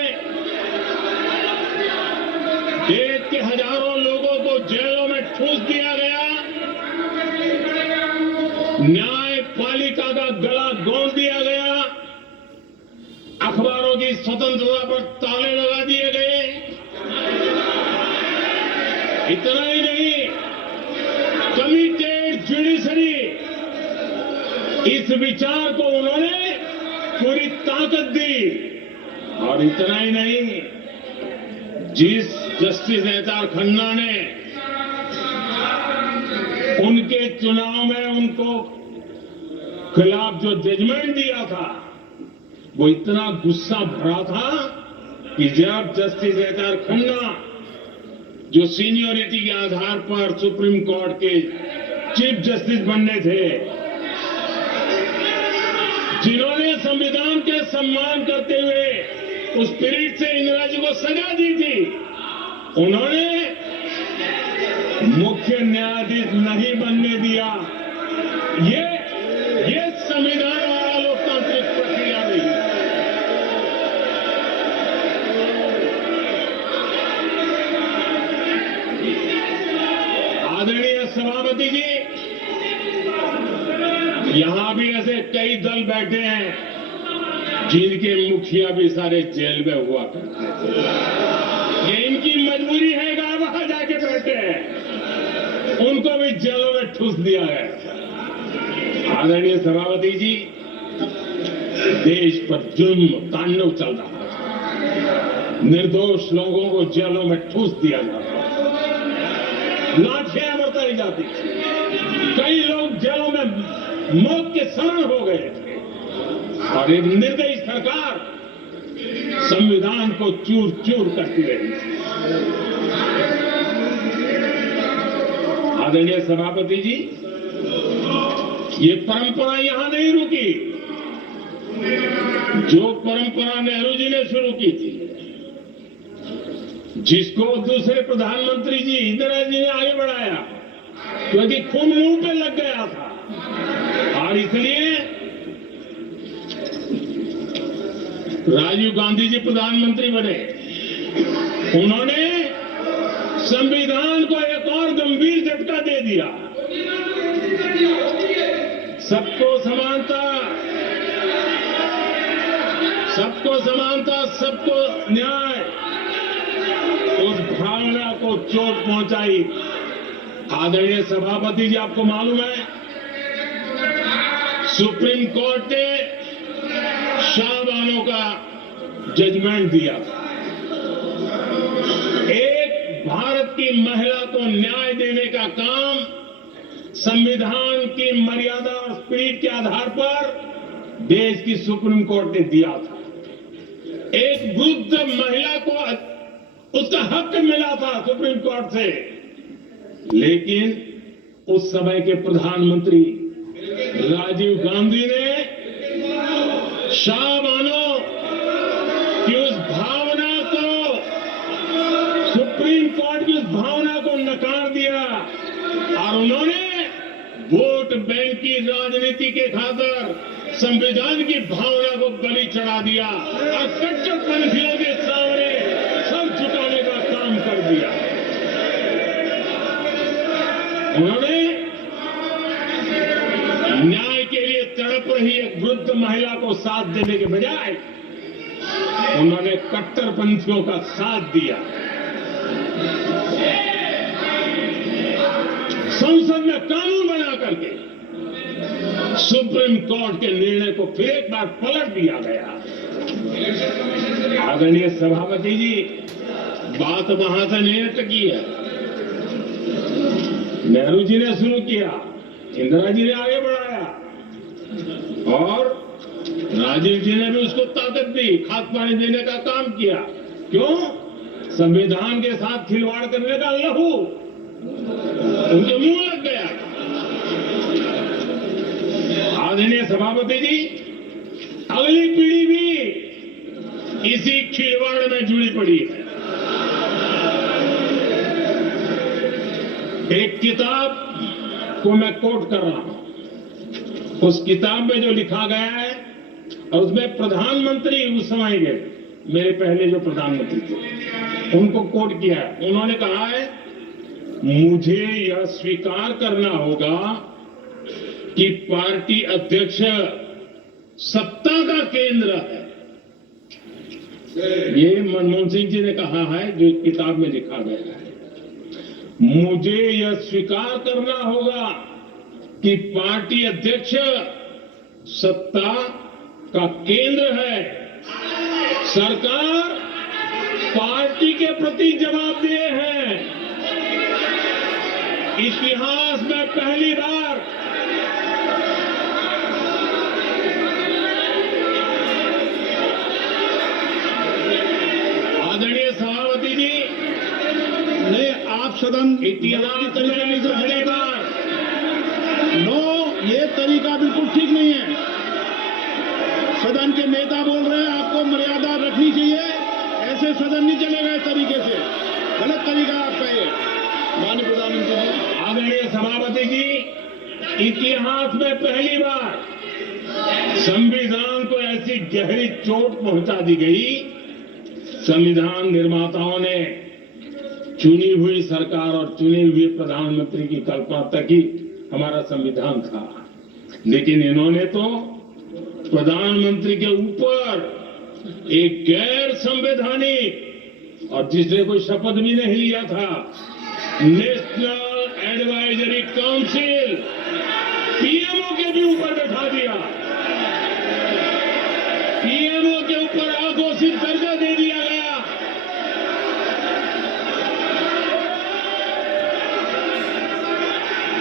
देश के हजारों लोगों को जेलों में ठूस दिया गया, न्यायपालिका का गला घोंट दिया गया, अखबारों की स्वतंत्रता पर ताले लगा दिए गए। इतना ही नहीं, कमिटेड जुडिशरी, इस विचार को उन्होंने पूरी ताकत दी। और इतना ही नहीं, जिस जस्टिस एच.आर. खन्ना ने उनके चुनाव में उनको खिलाफ जो जजमेंट दिया था, वो इतना गुस्सा भरा था कि जब जस्टिस एच.आर. खन्ना, जो सीनियरिटी के आधार पर सुप्रीम कोर्ट के चीफ जस्टिस बनने थे, जिन्होंने संविधान के सम्मान करते हुए उस स्पिरिट से इंदिरा जी को सजा दी थी, उन्होंने मुख्य न्यायाधीश नहीं बनने दिया। ये संविधान वाला लोकतांत्रिक प्रक्रिया नहीं। आदरणीय सभापति जी, यहां भी ऐसे कई दल बैठे हैं जिनके मुखिया भी सारे जेल में हुआ करते थे। ये इनकी मजबूरी है कि वहां जाके बैठे हैं, उनको भी जेलों में ठूस दिया है। आदरणीय सभापति जी, देश पर जुल्म तांडव चल रहा है, निर्दोष लोगों को जेलों में ठूस दिया जा रहा है, लाठियां बरताई जाती, कई लोग जेलों में मौत के शरण हो गए थे, और एक निर्दयी सरकार संविधान को चूर चूर करती रही। आदरणीय सभापति जी, ये परंपरा यहां नहीं रुकी। जो परंपरा नेहरू जी ने शुरू की थी, जिसको दूसरे प्रधानमंत्री जी इंदिरा जी ने आगे बढ़ाया, क्योंकि खून मुंह पे लग गया था, और इसलिए राजीव गांधी जी प्रधानमंत्री बने। उन्होंने संविधान को एक और गंभीर झटका दे दिया। सबको समानता, सबको समानता, सबको न्याय, उस भावना को चोट पहुंचाई। आदरणीय सभापति जी, आपको मालूम है, सुप्रीम कोर्ट ने शाहबानो का जजमेंट दिया था। एक भारत की महिला को न्याय देने का काम संविधान की मर्यादा और स्पिरिट के आधार पर देश की सुप्रीम कोर्ट ने दिया था। एक वृद्ध महिला को उसका हक मिला था सुप्रीम कोर्ट से, लेकिन उस समय के प्रधानमंत्री राजीव गांधी ने शाह मानो कि उस भावना को, सुप्रीम कोर्ट की उस भावना को नकार दिया और उन्होंने वोट बैंक की राजनीति के खातिर संविधान की भावना को बलि चढ़ा दिया और कट्टरपंथियों के सामने सब झुकाने का काम कर दिया। उन्होंने न्याय के लिए तड़प रही एक वृद्ध महिला को साथ देने के बजाय उन्होंने कट्टरपंथियों का साथ दिया। संसद में कानून बना करके सुप्रीम कोर्ट के निर्णय को फिर एक बार पलट दिया गया। आदरणीय सभापति जी, बात वहां से नहीं अटकी है। नेहरू जी ने शुरू किया, इंदिरा जी ने आगे बढ़ाया और राजीव जी ने भी उसको ताकत दी, खाद पानी देने का काम किया। क्यों? संविधान के साथ खिलवाड़ करने का लहू उनके मुंह लग गया। आदरणीय सभापति जी, अगली पीढ़ी भी इसी खिलवाड़ में जुड़ी पड़ी है। एक किताब को मैं कोट कर रहा हूं। उस किताब में जो लिखा गया है और उसमें प्रधानमंत्री उस समय के मेरे पहले जो प्रधानमंत्री थे उनको कोट किया है। उन्होंने कहा है, मुझे यह स्वीकार करना होगा कि पार्टी अध्यक्ष सत्ता का केंद्र है। ये मनमोहन सिंह जी ने कहा है, जो किताब में लिखा गया है। मुझे यह स्वीकार करना होगा कि पार्टी अध्यक्ष सत्ता का केंद्र है। सरकार पार्टी के प्रति जवाबदेह है। इतिहास में पहली बार आदरणीय सभापति जी नहीं, आप सदन इतिहास में पहली बार ये तरीका बिल्कुल ठीक नहीं है। सदन के नेता बोल रहे हैं, आपको मर्यादा रखनी चाहिए। ऐसे सदन नहीं चलेगा इस तरीके से, गलत तरीका आपका ये। माननीय प्रधानमंत्री जी, आदरणीय सभापति जी, इतिहास में पहली बार संविधान को ऐसी गहरी चोट पहुंचा दी गई। संविधान निर्माताओं ने चुनी हुई सरकार और चुने हुए प्रधानमंत्री की कल्पना तक ही हमारा संविधान था, लेकिन इन्होंने तो प्रधानमंत्री के ऊपर एक गैर संवैधानिक, और जिसने कोई शपथ भी नहीं लिया था, नेशनल एडवाइजरी काउंसिल पीएमओ के भी ऊपर बैठा दिया। पीएमओ के ऊपर अघोषित दर्जा दे दिया गया।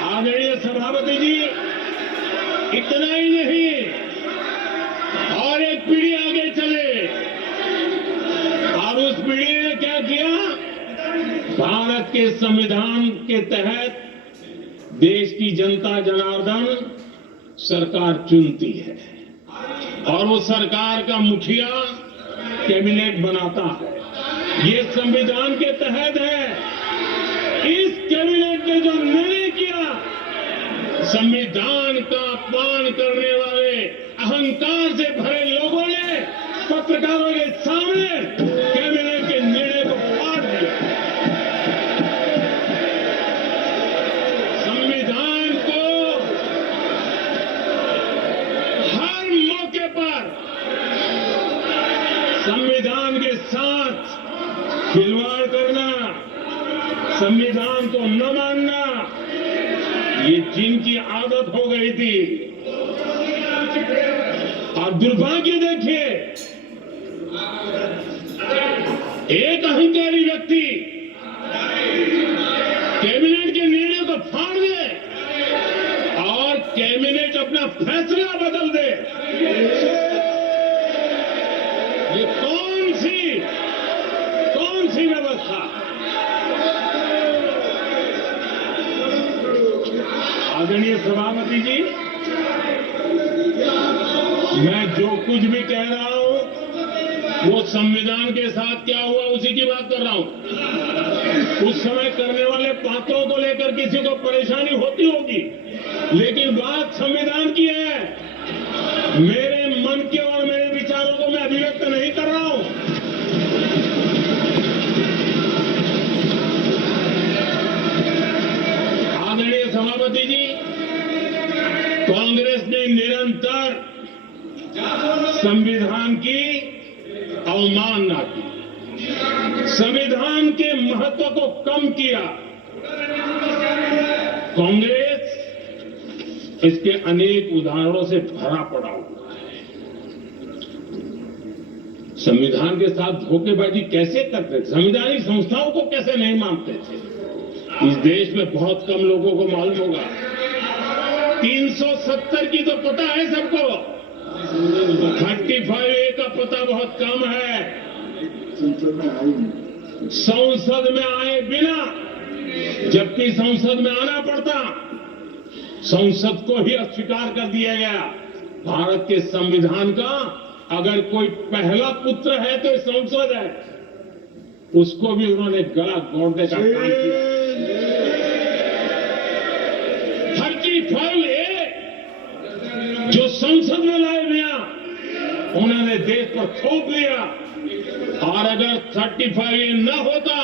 आदरणीय सभापति जी, इतना ही नहीं, और एक पीढ़ी आगे चले और उस पीढ़ी ने क्या किया? भारत के संविधान के तहत देश की जनता जनार्दन सरकार चुनती है और वो सरकार का मुखिया कैबिनेट बनाता है। ये संविधान के तहत है। इस कैबिनेट ने जो निर्णय किया, संविधान का अपमान करने वाले अहंकार से भरे लोगों ने पत्रकारों के सामने कैबिनेट के निर्णय को फाड़ दिया। संविधान को हर मौके पर संविधान के साथ खिलवाड़ करना, संविधान को न मानना, ये जिनकी आदत हो गई थी। और दुर्भाग्य देखिए, एक अहंकारी व्यक्ति कैबिनेट के निर्णय को फाड़ दे और कैबिनेट अपना फैसला बदल दे। ये कौन आदरणीय सभापति जी, मैं जो कुछ भी कह रहा हूं वो संविधान के साथ क्या हुआ उसी की बात कर रहा हूं। उस समय करने वाले बातों को लेकर किसी को परेशानी होती होगी, लेकिन बात संविधान की है। मेरे मन के और मेरे विचारों को मैं अभिव्यक्त नहीं कर रहा हूं। आदरणीय सभापति जी, कांग्रेस ने निरंतर संविधान की अवमानना की, संविधान के महत्व को कम किया। कांग्रेस इसके अनेक उदाहरणों से भरा पड़ा हुआ है। संविधान के साथ धोखेबाजी कैसे करते थे, संवैधानिक संस्थाओं को कैसे नहीं मानते थे, इस देश में बहुत कम लोगों को मालूम होगा। 370 की तो पता है सबको, 35A का पता बहुत कम है। संसद में आए बिना, जबकि संसद में आना पड़ता, संसद को ही अस्वीकार कर दिया गया। भारत के संविधान का अगर कोई पहला पुत्र है तो संसद है, उसको भी उन्होंने गला घोंटने का काम किया। 35A जो संसद में लाए बिना उन्होंने देश पर थोप लिया, और अगर 35A न होता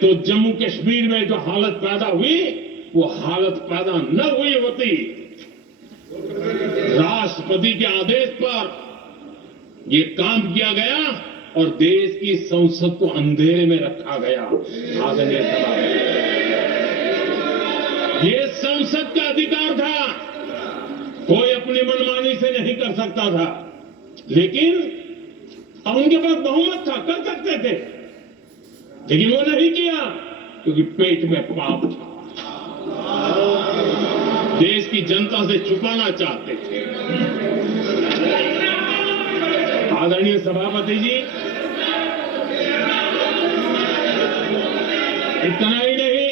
तो जम्मू कश्मीर में जो हालत पैदा हुई वो हालत पैदा न हुई होती। राष्ट्रपति के आदेश पर ये काम किया गया और देश की संसद को अंधेरे में रखा गया। आदरणीय सभापति, ये संसद का अधिकार था, कोई अपनी मनमानी से नहीं कर सकता था, लेकिन अब उनके पास बहुमत था, कर सकते थे, लेकिन वो नहीं किया क्योंकि पेट में पाप था। देश की जनता से छुपाना चाहते थे। आदरणीय सभापति जी, इतना ही नहीं,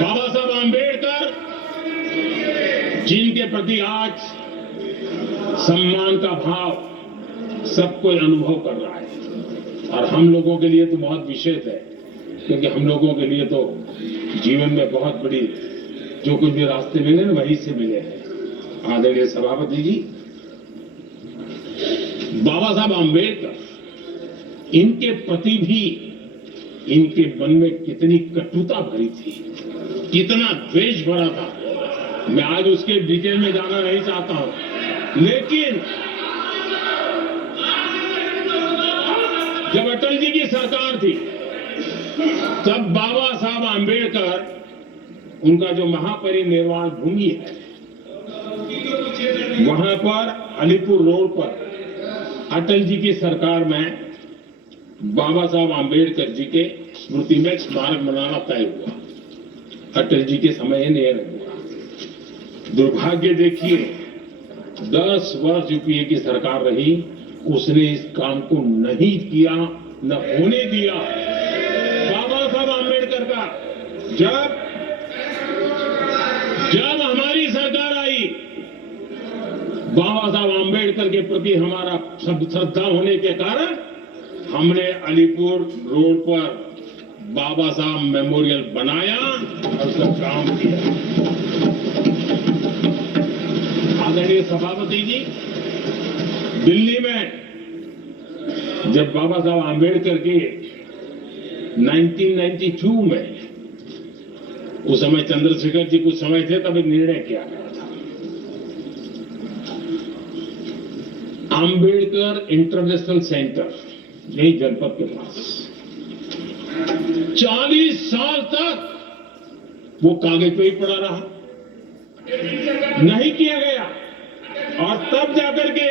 बाबा साहब आंबेडकर जिनके प्रति आज सम्मान का भाव सब कोई अनुभव कर रहा है, और हम लोगों के लिए तो बहुत विशेष है, क्योंकि हम लोगों के लिए तो जीवन में बहुत बड़ी जो कुछ भी रास्ते मिले ना वहीं से मिले हैं। आदरणीय सभापति जी, बाबा साहब आंबेडकर, इनके प्रति भी इनके मन में कितनी कटुता भरी थी, कितना द्वेष भरा था, मैं आज उसके डिटेल में जाना नहीं चाहता हूं, लेकिन जब अटल जी की सरकार थी तब बाबा साहब आंबेडकर, उनका जो महापरिनिर्वाण भूमि है वहां पर अलीपुर रोड पर अटल जी की सरकार में बाबा साहब आंबेडकर जी के स्मृति में स्मारक बनाना तय हुआ। अटल जी के समय नहीं हुआ। दुर्भाग्य देखिए, 10 वर्ष यूपीए की सरकार रही, उसने इस काम को नहीं किया, न होने दिया। बाबा साहब आंबेडकर का जब हमारी सरकार आई, बाबा साहब आंबेडकर के प्रति हमारा श्रद्धा होने के कारण हमने अलीपुर रोड पर बाबा साहब मेमोरियल बनाया और उसका काम किया। आदरणीय सभापति जी, दिल्ली में जब बाबा साहब आंबेडकर के 1992 में, उस समय चंद्रशेखर जी कुछ समय थे, तब एक निर्णय किया गया था, आंबेडकर इंटरनेशनल सेंटर, यही जनपद के पास 40 साल तक वो कागज पे ही पड़ा रहा, नहीं किया गया। और तब जाकर के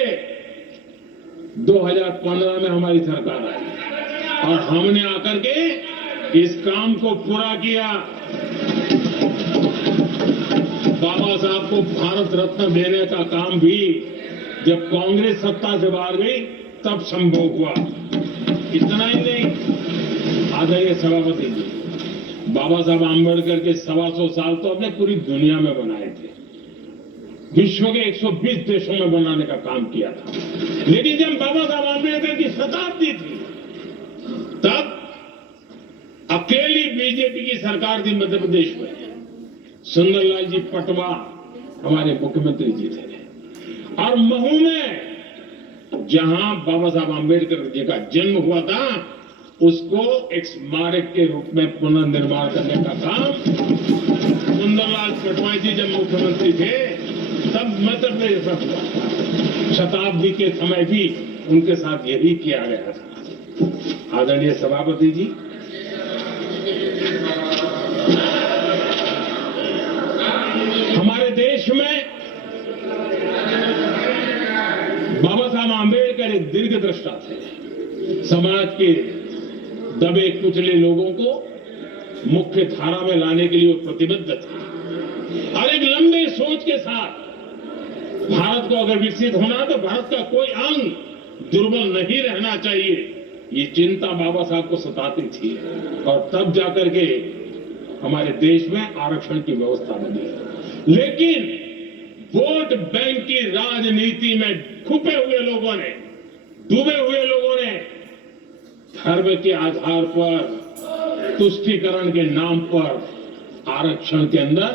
2015 में हमारी सरकार आई और हमने आकर के इस काम को पूरा किया। बाबा साहब को भारत रत्न देने का काम भी जब कांग्रेस सत्ता से बाहर गई तब संभव हुआ। इतना ही नहीं, आदरणीय सभापति जी, बाबा साहब आम्बेडकर के 125 साल तो अपने पूरी दुनिया में बनाए थे, विश्व के 120 देशों में बनाने का काम किया था। लेकिन जब बाबा साहब आम्बेडकर की शताब्दी थी, तब अकेली बीजेपी की सरकार थी मध्य प्रदेश में। सुंदरलाल जी पटवा हमारे मुख्यमंत्री जी थे, और महू में जहां बाबा साहब आम्बेडकर जी का जन्म हुआ था, उसको एक स्मारक के रूप में पुनर्निर्माण करने का काम सुंदरलाल पटवा जी जब मुख्यमंत्री थे तब मध्य प्रदेश में हुआ था। शताब्दी के समय भी उनके साथ यही किया गया था। आदरणीय सभापति जी, हमारे देश में बाबा साहब आम्बेडकर एक दीर्घदृष्टा थे। समाज के दबे कुचले लोगों को मुख्य धारा में लाने के लिए वो प्रतिबद्ध थे, और एक लंबे सोच के साथ भारत को अगर विकसित होना है तो भारत का कोई अंग दुर्बल नहीं रहना चाहिए, ये चिंता बाबा साहब को सताती थी। और तब जाकर के हमारे देश में आरक्षण की व्यवस्था बनी। लेकिन वोट बैंक की राजनीति में छुपे हुए लोगों ने, डूबे हुए लोगों ने धर्म के आधार पर, तुष्टीकरण के नाम पर आरक्षण के अंदर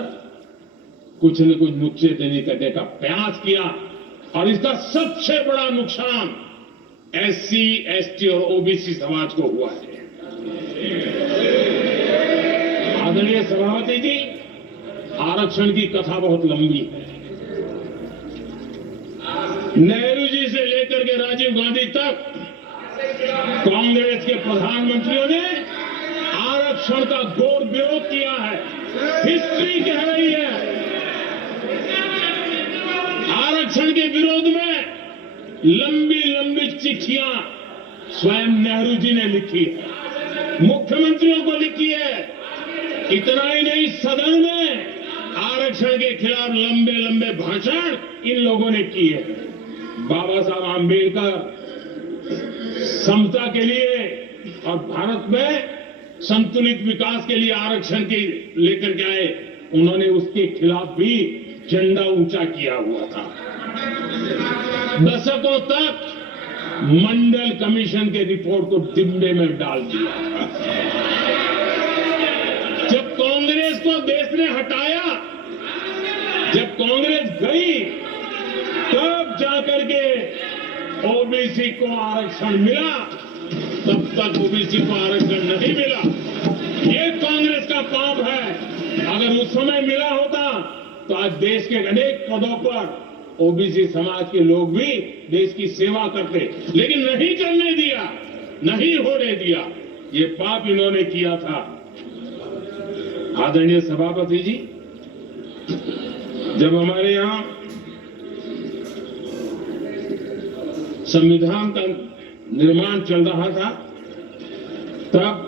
कुछ न कुछ नुक्सेदनी करने का प्रयास किया, और इसका सबसे बड़ा नुकसान एससी, एसटी और ओबीसी समाज को हुआ है। आदरणीय सभापति जी, आरक्षण की कथा बहुत लंबी है। नेहरू जी से लेकर के राजीव गांधी तक कांग्रेस के प्रधानमंत्रियों ने आरक्षण का घोर विरोध किया है। हिस्ट्री कह रही है, आरक्षण के विरोध में लंबी लंबी चिट्ठियां स्वयं नेहरू जी ने लिखी है, मुख्यमंत्रियों को लिखी है। इतना ही नहीं, सदन में आरक्षण के खिलाफ लंबे लंबे भाषण इन लोगों ने किए हैं। बाबा साहब आम्बेडकर समता के लिए और भारत में संतुलित विकास के लिए आरक्षण के लेकर के आए, उन्होंने उसके खिलाफ भी झंडा ऊंचा किया हुआ था। दशकों तक मंडल कमीशन के रिपोर्ट को डिब्बे में डाल दिया था। जब कांग्रेस को देश ने हटाया, जब कांग्रेस गई, तब जाकर के ओबीसी को आरक्षण मिला, तब तक ओबीसी को आरक्षण नहीं मिला। ये कांग्रेस का पाप है। अगर उस समय मिला होता तो आज देश के अनेक पदों पर ओबीसी समाज के लोग भी देश की सेवा करते, लेकिन नहीं करने दिया, नहीं होने दिया। ये पाप इन्होंने किया था। आदरणीय सभापति जी, जब हमारे यहां संविधान का निर्माण चल रहा था, तब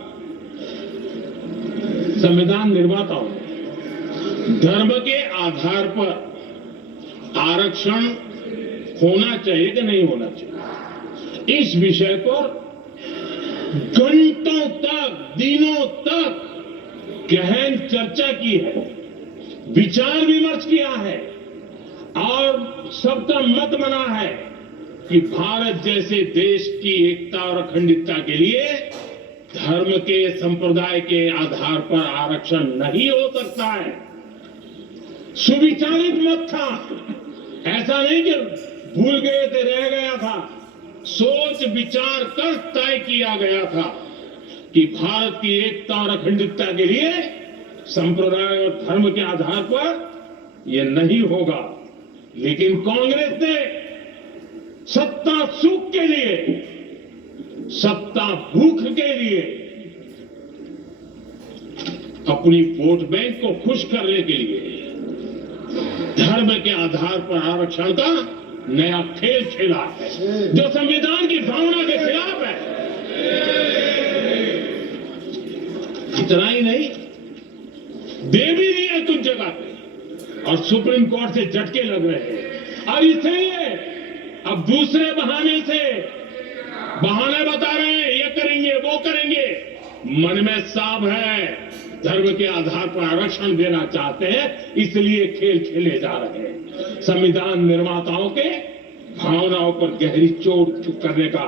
संविधान निर्माताओं ने धर्म के आधार पर आरक्षण होना चाहिए कि नहीं होना चाहिए, इस विषय पर घंटों तक, दिनों तक गहन चर्चा की है, विचार विमर्श किया है, और सबका मत बना है कि भारत जैसे देश की एकता और अखंडता के लिए धर्म के, संप्रदाय के आधार पर आरक्षण नहीं हो सकता है। सुविचारित मत था, ऐसा नहीं कि भूल गए थे, रह गया था। सोच विचार कर तय किया गया था कि भारत की एकता और अखंडता के लिए संप्रदाय और धर्म के आधार पर यह नहीं होगा। लेकिन कांग्रेस ने सत्ता सुख के लिए, सत्ता भूख के लिए, अपनी वोट बैंक को खुश करने के लिए धर्म के आधार पर आरक्षण का नया खेल खेला है, जो संविधान की भावना के खिलाफ है। इतना ही नहीं, दे भी दिया कुछ जगह पे, और सुप्रीम कोर्ट से झटके लग रहे हैं। और इसलिए अब दूसरे बहाने से बहाने बता रहे हैं, ये करेंगे, वो करेंगे। मन में साफ है, धर्म के आधार पर आरक्षण देना चाहते हैं, इसलिए खेल खेले जा रहे हैं। संविधान निर्माताओं के भावनाओं पर गहरी चोट करने का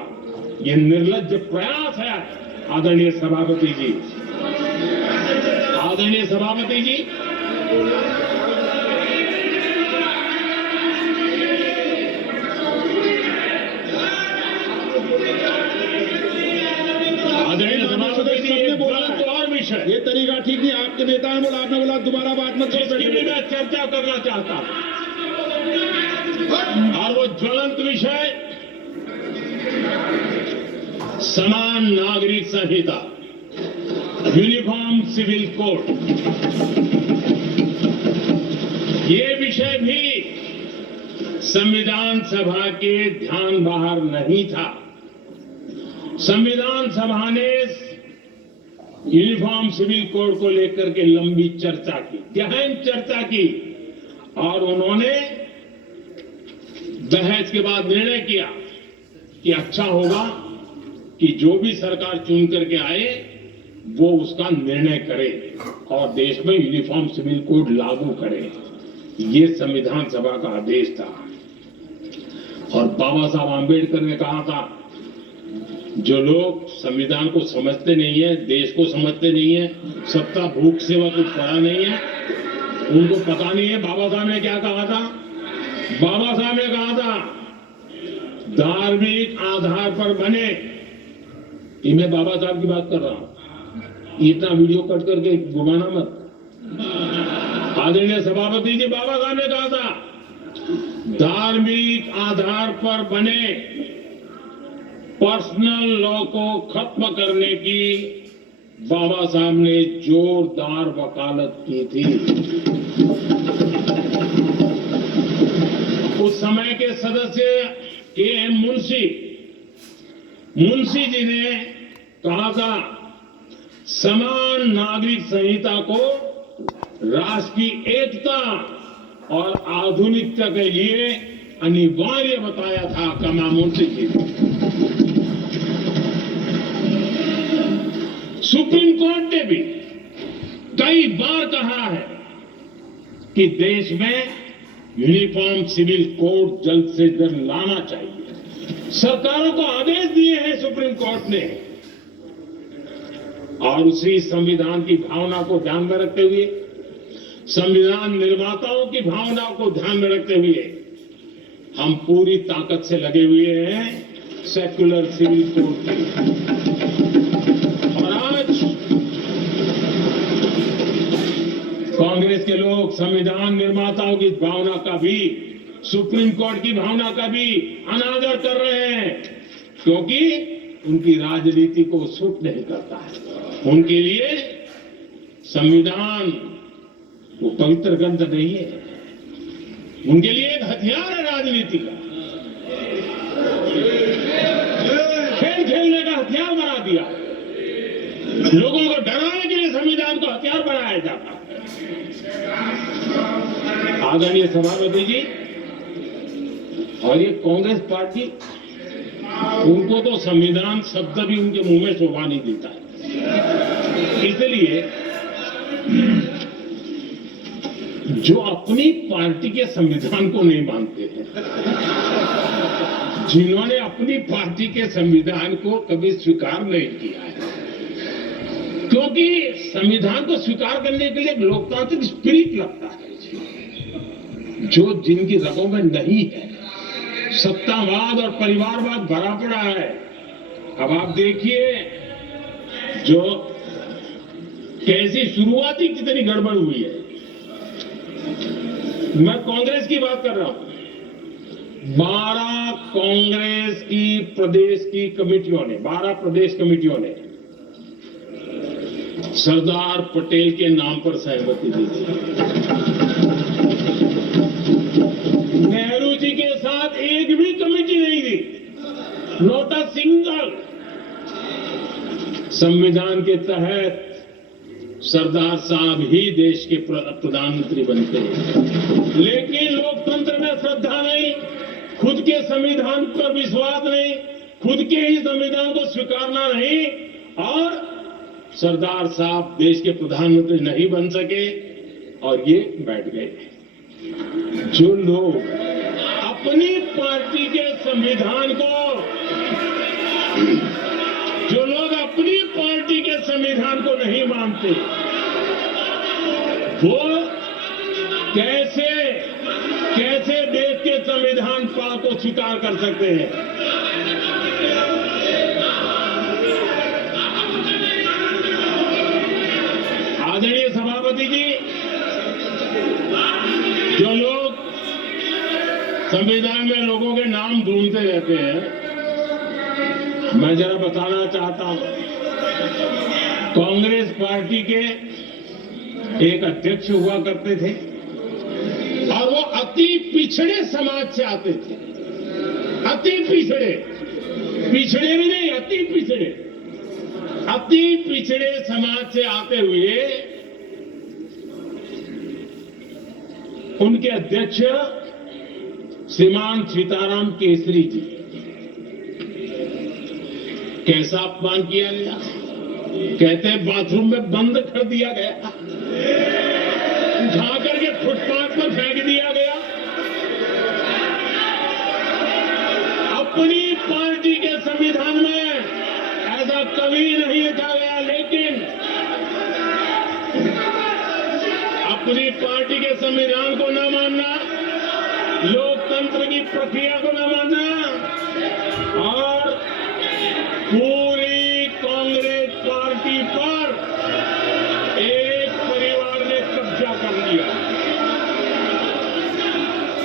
यह निर्लज्ज प्रयास है। आदरणीय सभापति जी, आदरणीय सभापति जी, आदरणीय सभापति जी, एक गलत और विषय, ये तरीका ठीक नहीं। आपके नेता ने बोला, आपने बोला दोबारा बात मत करो। जिसकी भी मैं चर्चा करना चाहता हूं, और वो ज्वलंत विषय समान नागरिक संहिता, यूनिफॉर्म सिविल कोड। ये विषय भी संविधान सभा के ध्यान बाहर नहीं था। संविधान सभा ने यूनिफॉर्म सिविल कोड को लेकर के लंबी चर्चा की, गहन चर्चा की, और उन्होंने बहस के बाद निर्णय किया कि अच्छा होगा कि जो भी सरकार चुन करके आए वो उसका निर्णय करे और देश में यूनिफॉर्म सिविल कोड लागू करे। ये संविधान सभा का आदेश था। और बाबा साहब आंबेडकर ने कहा था, जो लोग संविधान को समझते नहीं है, देश को समझते नहीं है, सत्ता भूख सेवा कुछ पड़ा नहीं है, उनको पता नहीं है बाबा साहब ने क्या कहा था। बाबा साहब ने कहा था, धार्मिक आधार पर बने, ये मैं बाबा साहब की बात कर रहा हूं, इतना वीडियो कट करके घुमाना मत। आदरणीय सभापति जी, बाबा साहब ने कहा था, धार्मिक आधार पर बने पर्सनल लॉ को खत्म करने की बाबा साहब ने जोरदार वकालत की थी। उस समय के सदस्य के.एम. मुंशी जी ने कहा था, समान नागरिक संहिता को राष्ट्र की एकता और आधुनिकता के लिए अनिवार्य बताया था। कमा मुंशी जी ने। सुप्रीम कोर्ट ने भी कई बार कहा है कि देश में यूनिफॉर्म सिविल कोड जल्द से जल्द लाना चाहिए। सरकारों को आदेश दिए हैं सुप्रीम कोर्ट ने, और उसी संविधान की भावना को ध्यान में रखते हुए, संविधान निर्माताओं की भावना को ध्यान में रखते हुए, हम पूरी ताकत से लगे हुए हैं सेक्युलर सिविल कोड की। और आज कांग्रेस के लोग संविधान निर्माताओं की भावना का भी, सुप्रीम कोर्ट की भावना का भी अनादर कर रहे हैं, क्योंकि उनकी राजनीति को सूट नहीं करता है। उनके लिए संविधान वो पवित्र ग्रंथ नहीं है, उनके लिए एक हथियार है राजनीति का। खेल खेलने का हथियार बना दिया, लोगों को डराने के लिए संविधान को हथियार बनाया जाता है। आदरणीय सभापति जी, और ये कांग्रेस पार्टी, उनको तो संविधान शब्द भी उनके मुंह में शोभा नहीं देता है। इसलिए जो अपनी पार्टी के संविधान को नहीं मानते हैं, जिन्होंने अपनी पार्टी के संविधान को कभी स्वीकार नहीं किया है, क्योंकि संविधान को स्वीकार करने के लिए लोकतांत्रिक स्पिरिट लगता है, जो जिनकी रगों में नहीं है। सत्तावाद और परिवारवाद भरा पड़ा है। अब आप देखिए जो कैसी शुरुआती कितनी गड़बड़ हुई है। मैं कांग्रेस की बात कर रहा हूं। 12 कांग्रेस की प्रदेश की कमेटियों ने, 12 प्रदेश कमेटियों ने सरदार पटेल के नाम पर सहमति दी थी। नेहरू जी के साथ एक भी कमेटी नहीं दी, नॉट अ सिंगल। संविधान के तहत सरदार साहब ही देश के प्रधानमंत्री बनते हैं, लेकिन लोकतंत्र में श्रद्धा नहीं, खुद के संविधान पर विश्वास नहीं, खुद के ही संविधान को स्वीकारना नहीं, और सरदार साहब देश के प्रधानमंत्री नहीं बन सके और ये बैठ गए। जो लोग अपनी पार्टी के संविधान को, जो लोग अपनी पार्टी के संविधान को नहीं मानते, वो कैसे देश के संविधान को स्वीकार कर सकते हैं? आदरणीय सभापति जी, जो लोग संविधान में लोगों के नाम ढूंढते रहते हैं, मैं जरा बताना चाहता हूं, कांग्रेस पार्टी के एक अध्यक्ष हुआ करते थे और वो अति पिछड़े समाज से आते थे। अति पिछड़े, पिछड़े भी नहीं, अति पिछड़े समाज से आते हुए उनके अध्यक्ष श्रीमान सीताराम केसरी जी, कैसा अपमान किया गया। कहते हैं बाथरूम में बंद कर दिया गया, उठा करके फुटपाथ पर फेंक दिया गया। अपनी पार्टी के संविधान में ऐसा कभी नहीं लिखा गया, लेकिन अपनी पार्टी के संविधान को न मानना, लोकतंत्र की प्रक्रिया को न मानना और पूरी कांग्रेस पार्टी पर एक परिवार ने कब्जा कर लिया,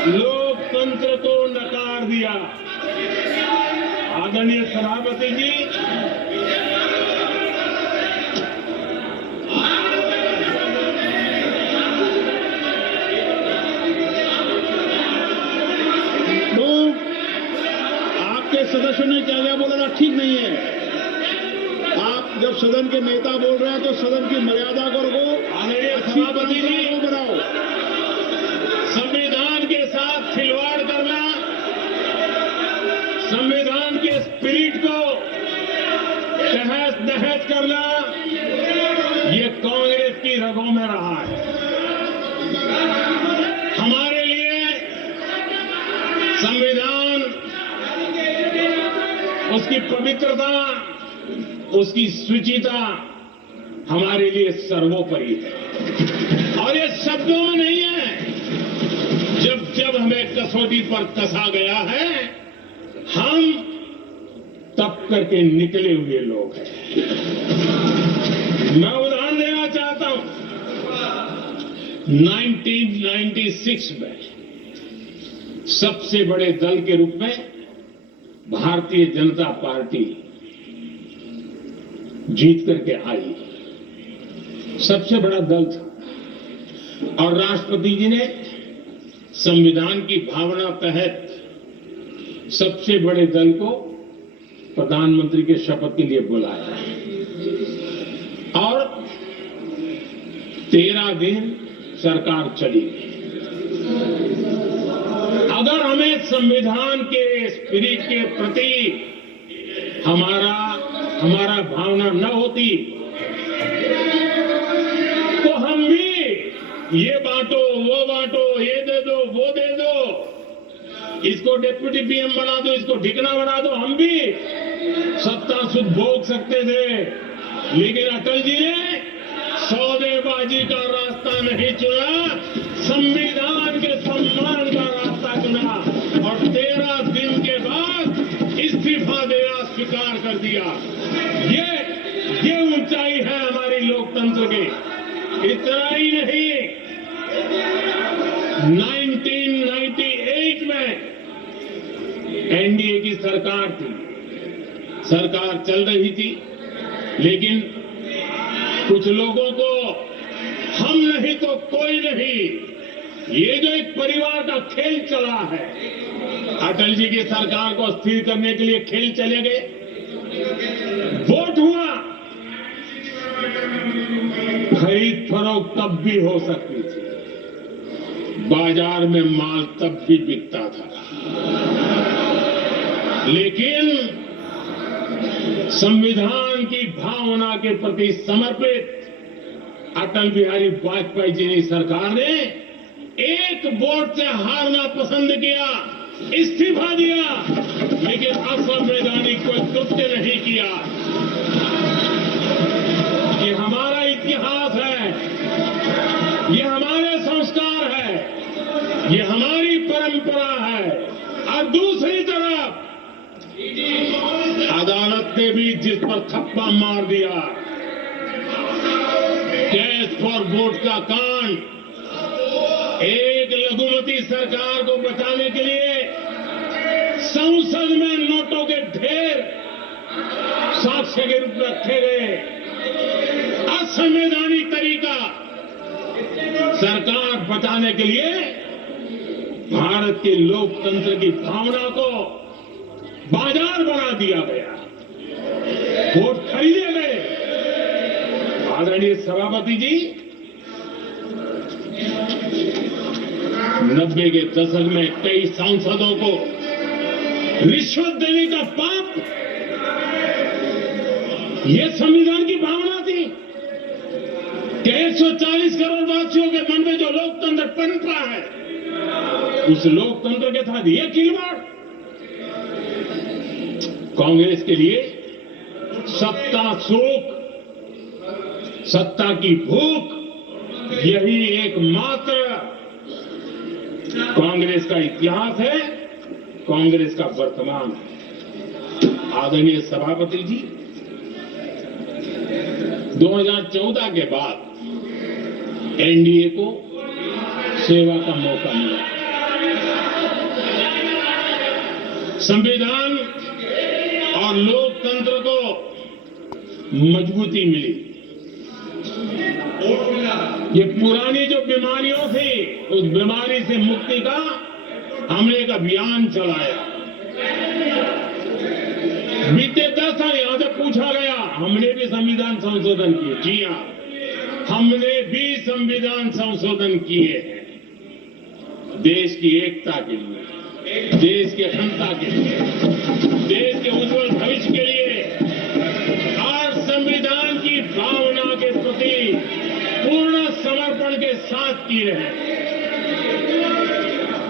लोकतंत्र को नकार दिया। आदरणीय सभापति जी, तो आपके सदस्यों ने क्या क्या बोला था, ठीक नहीं है। आप जब सदन के नेता बोल रहे हैं तो सदन की मर्यादा को रखो। आदरणीय सभापति जी, बनाओ। संविधान के साथ खिलवाड़ करना, संविधान के स्पिरिट को तहस नहस करना, ये कांग्रेस की रगों में रहा है। हमारे लिए संविधान, उसकी पवित्रता, उसकी शुचिता हमारे लिए सर्वोपरि है और ये शब्दों में नहीं है। जब जब हमें कसौटी पर कसा गया है, हम तप करके निकले हुए लोग हैं। मैं उदाहरण देना चाहता हूं, 1996 में सबसे बड़े दल के रूप में भारतीय जनता पार्टी जीत करके आई, सबसे बड़ा दल था और राष्ट्रपति जी ने संविधान की भावना तहत सबसे बड़े दल को प्रधानमंत्री के शपथ के लिए बुलाया और 13 दिन सरकार चली। अगर हमें संविधान के स्पिरिट के प्रति हमारा भावना न होती तो हम भी ये बांटो, वो बांटो, ये दे दो, वो दे दो, इसको डिप्टी पीएम बना दो, इसको ठिकाना बना दो, हम भी सत्ता सुख भोग सकते थे। लेकिन अटल जी ने सौदेबाजी का रास्ता नहीं चुना, संविधान के सम्मान का रास्ता चुना और 13 दिन के बाद इस्तीफा देना स्वीकार कर दिया। ये ऊंचाई है हमारी लोकतंत्र की। इतना ही नहीं, 1998 में एनडीए की सरकार थी, सरकार चल रही थी, लेकिन कुछ लोगों को हम नहीं तो कोई नहीं, ये जो एक परिवार का खेल चला है, अटल जी की सरकार को अस्थिर करने के लिए खेल चले गए। वोट हुआ, खरीद फरोख्त तब भी हो सकती थी, बाजार में माल तब भी बिकता था, लेकिन संविधान संविधान की भावना के प्रति समर्पित अटल बिहारी वाजपेयी जी की सरकार ने एक वोट से हारना पसंद किया, इस्तीफा दिया, लेकिन असंवैधानिक कोई कृत्य नहीं किया। ये हमारा इतिहास है, ये हमारे संस्कार है, ये हमारी परंपरा है। और दूसरी तरफ अदालत ने भी जिस पर थप्पा मार दिया, कैश फॉर वोट का कांड, एक लघुमती सरकार को बचाने के लिए संसद में नोटों के ढेर साक्ष्य के रूप में रखे गए, असंवैधानिक तरीका। सरकार बचाने के लिए भारत के लोकतंत्र की भावना को बाजार बना दिया गया, वोट खरीदे गए। आदरणीय सभापति जी, 90 के दशक में कई सांसदों को रिश्वत देने का पाप, ये संविधान की भावना थी कि 140 करोड़ वासियों के मन में जो लोकतंत्र पनपा है, उस लोकतंत्र के साथ ये खिलवाड़। कांग्रेस के लिए सत्ता सुख, सत्ता की भूख, यही एकमात्र कांग्रेस का इतिहास है, कांग्रेस का वर्तमान है। आदरणीय सभापति जी, 2014 के बाद एनडीए को सेवा का मौका मिला, संविधान और लोकतंत्र को मजबूती मिली। ये पुरानी जो बीमारियों थी, उस बीमारी से मुक्ति का हमने एक अभियान चलाया। बीते 10 साल यहां से पूछा गया, हमने भी संविधान संशोधन किए। जी हां, हमने भी संविधान संशोधन किए हैं, देश की एकता के लिए, देश की अखंडता के लिए, देश के उज्जवल भविष्य के लिए और संविधान की भावना के प्रति पूर्ण समर्पण के साथ किए हैं।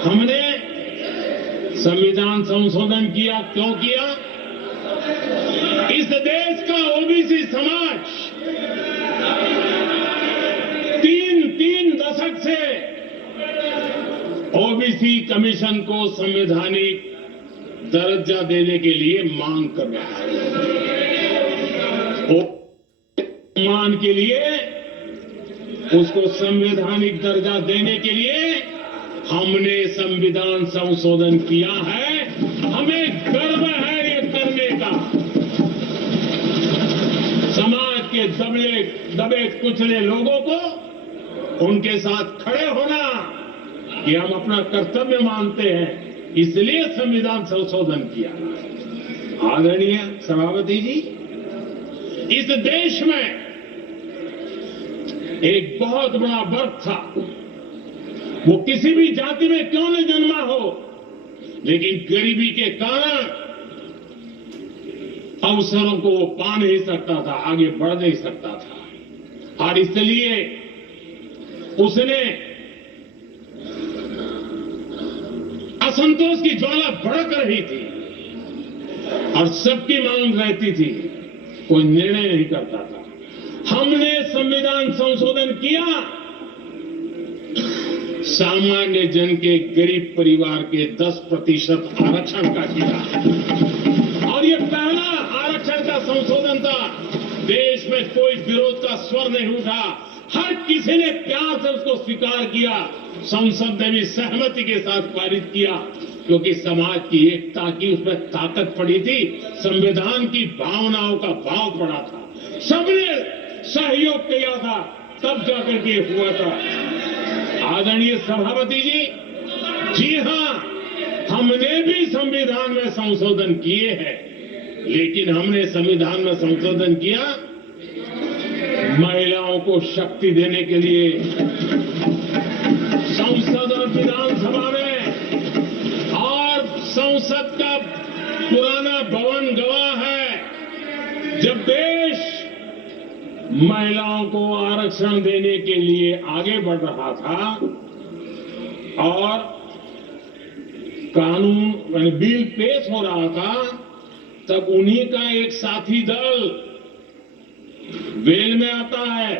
हमने संविधान संशोधन किया, क्यों किया? इस देश का ओबीसी समाज तीन दशक से ओबीसी कमीशन को संवैधानिक दर्जा देने के लिए मांग कर रहा है। मान के लिए उसको संवैधानिक दर्जा देने के लिए हमने संविधान संशोधन किया है। हमें गर्व है ये करने का। समाज के दबे कुचले लोगों को उनके साथ खड़े होना, कि हम अपना कर्तव्य मानते हैं, इसलिए संविधान संशोधन किया। आदरणीय सभापति जी, इस देश में एक बहुत बड़ा वर्ग था, वो किसी भी जाति में क्यों न जन्मा हो, लेकिन गरीबी के कारण अवसरों को वो पा नहीं सकता था, आगे बढ़ नहीं सकता था, और इसलिए उसने असंतोष की ज्वाला भड़क रही थी और सबकी मांग रहती थी, कोई निर्णय नहीं करता था। हमने संविधान संशोधन किया, सामान्य जन के गरीब परिवार के 10% आरक्षण का किया, और ये पहला आरक्षण का संशोधन था। देश में कोई विरोध का स्वर नहीं उठा, हर किसी ने प्यार से उसको स्वीकार किया। संसद ने भी सहमति के साथ पारित किया, क्योंकि समाज की एकता की उसमें ताकत पड़ी थी, संविधान की भावनाओं का भाव पड़ा था, सबने सहयोग किया था, तब जाकर के हुआ था। आदरणीय सभापति जी, जी हां, हमने भी संविधान में संशोधन किए हैं, लेकिन हमने संविधान में संशोधन किया महिलाओं को शक्ति देने के लिए। संसद और विधानसभा में, और संसद का पुराना भवन गवाह है, जब देश महिलाओं को आरक्षण देने के लिए आगे बढ़ रहा था और कानून बिल पेश हो रहा था, तब उन्हीं का एक साथी दल वेल में आता है,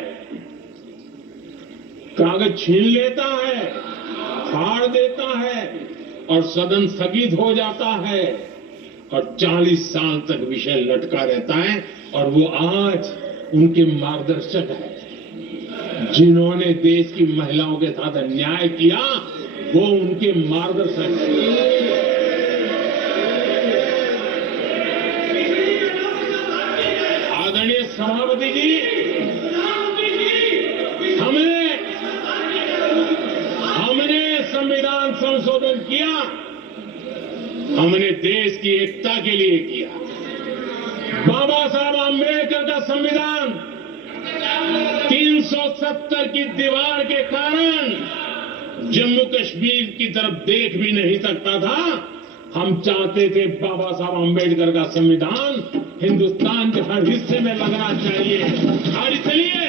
कागज छीन लेता है, फाड़ देता है और सदन स्थगित हो जाता है और 40 साल तक विषय लटका रहता है। और वो आज उनके मार्गदर्शक है, जिन्होंने देश की महिलाओं के साथ अन्याय किया, वो उनके मार्गदर्शक है। आदरणीय सभापति जी, हमने संविधान संशोधन किया, हमने देश की एकता के लिए किया। बाबा साहब आंबेडकर का संविधान 370 की दीवार के कारण जम्मू कश्मीर की तरफ देख भी नहीं सकता था। हम चाहते थे बाबा साहब आंबेडकर का संविधान हिंदुस्तान के हर हिस्से में लगना चाहिए और इसलिए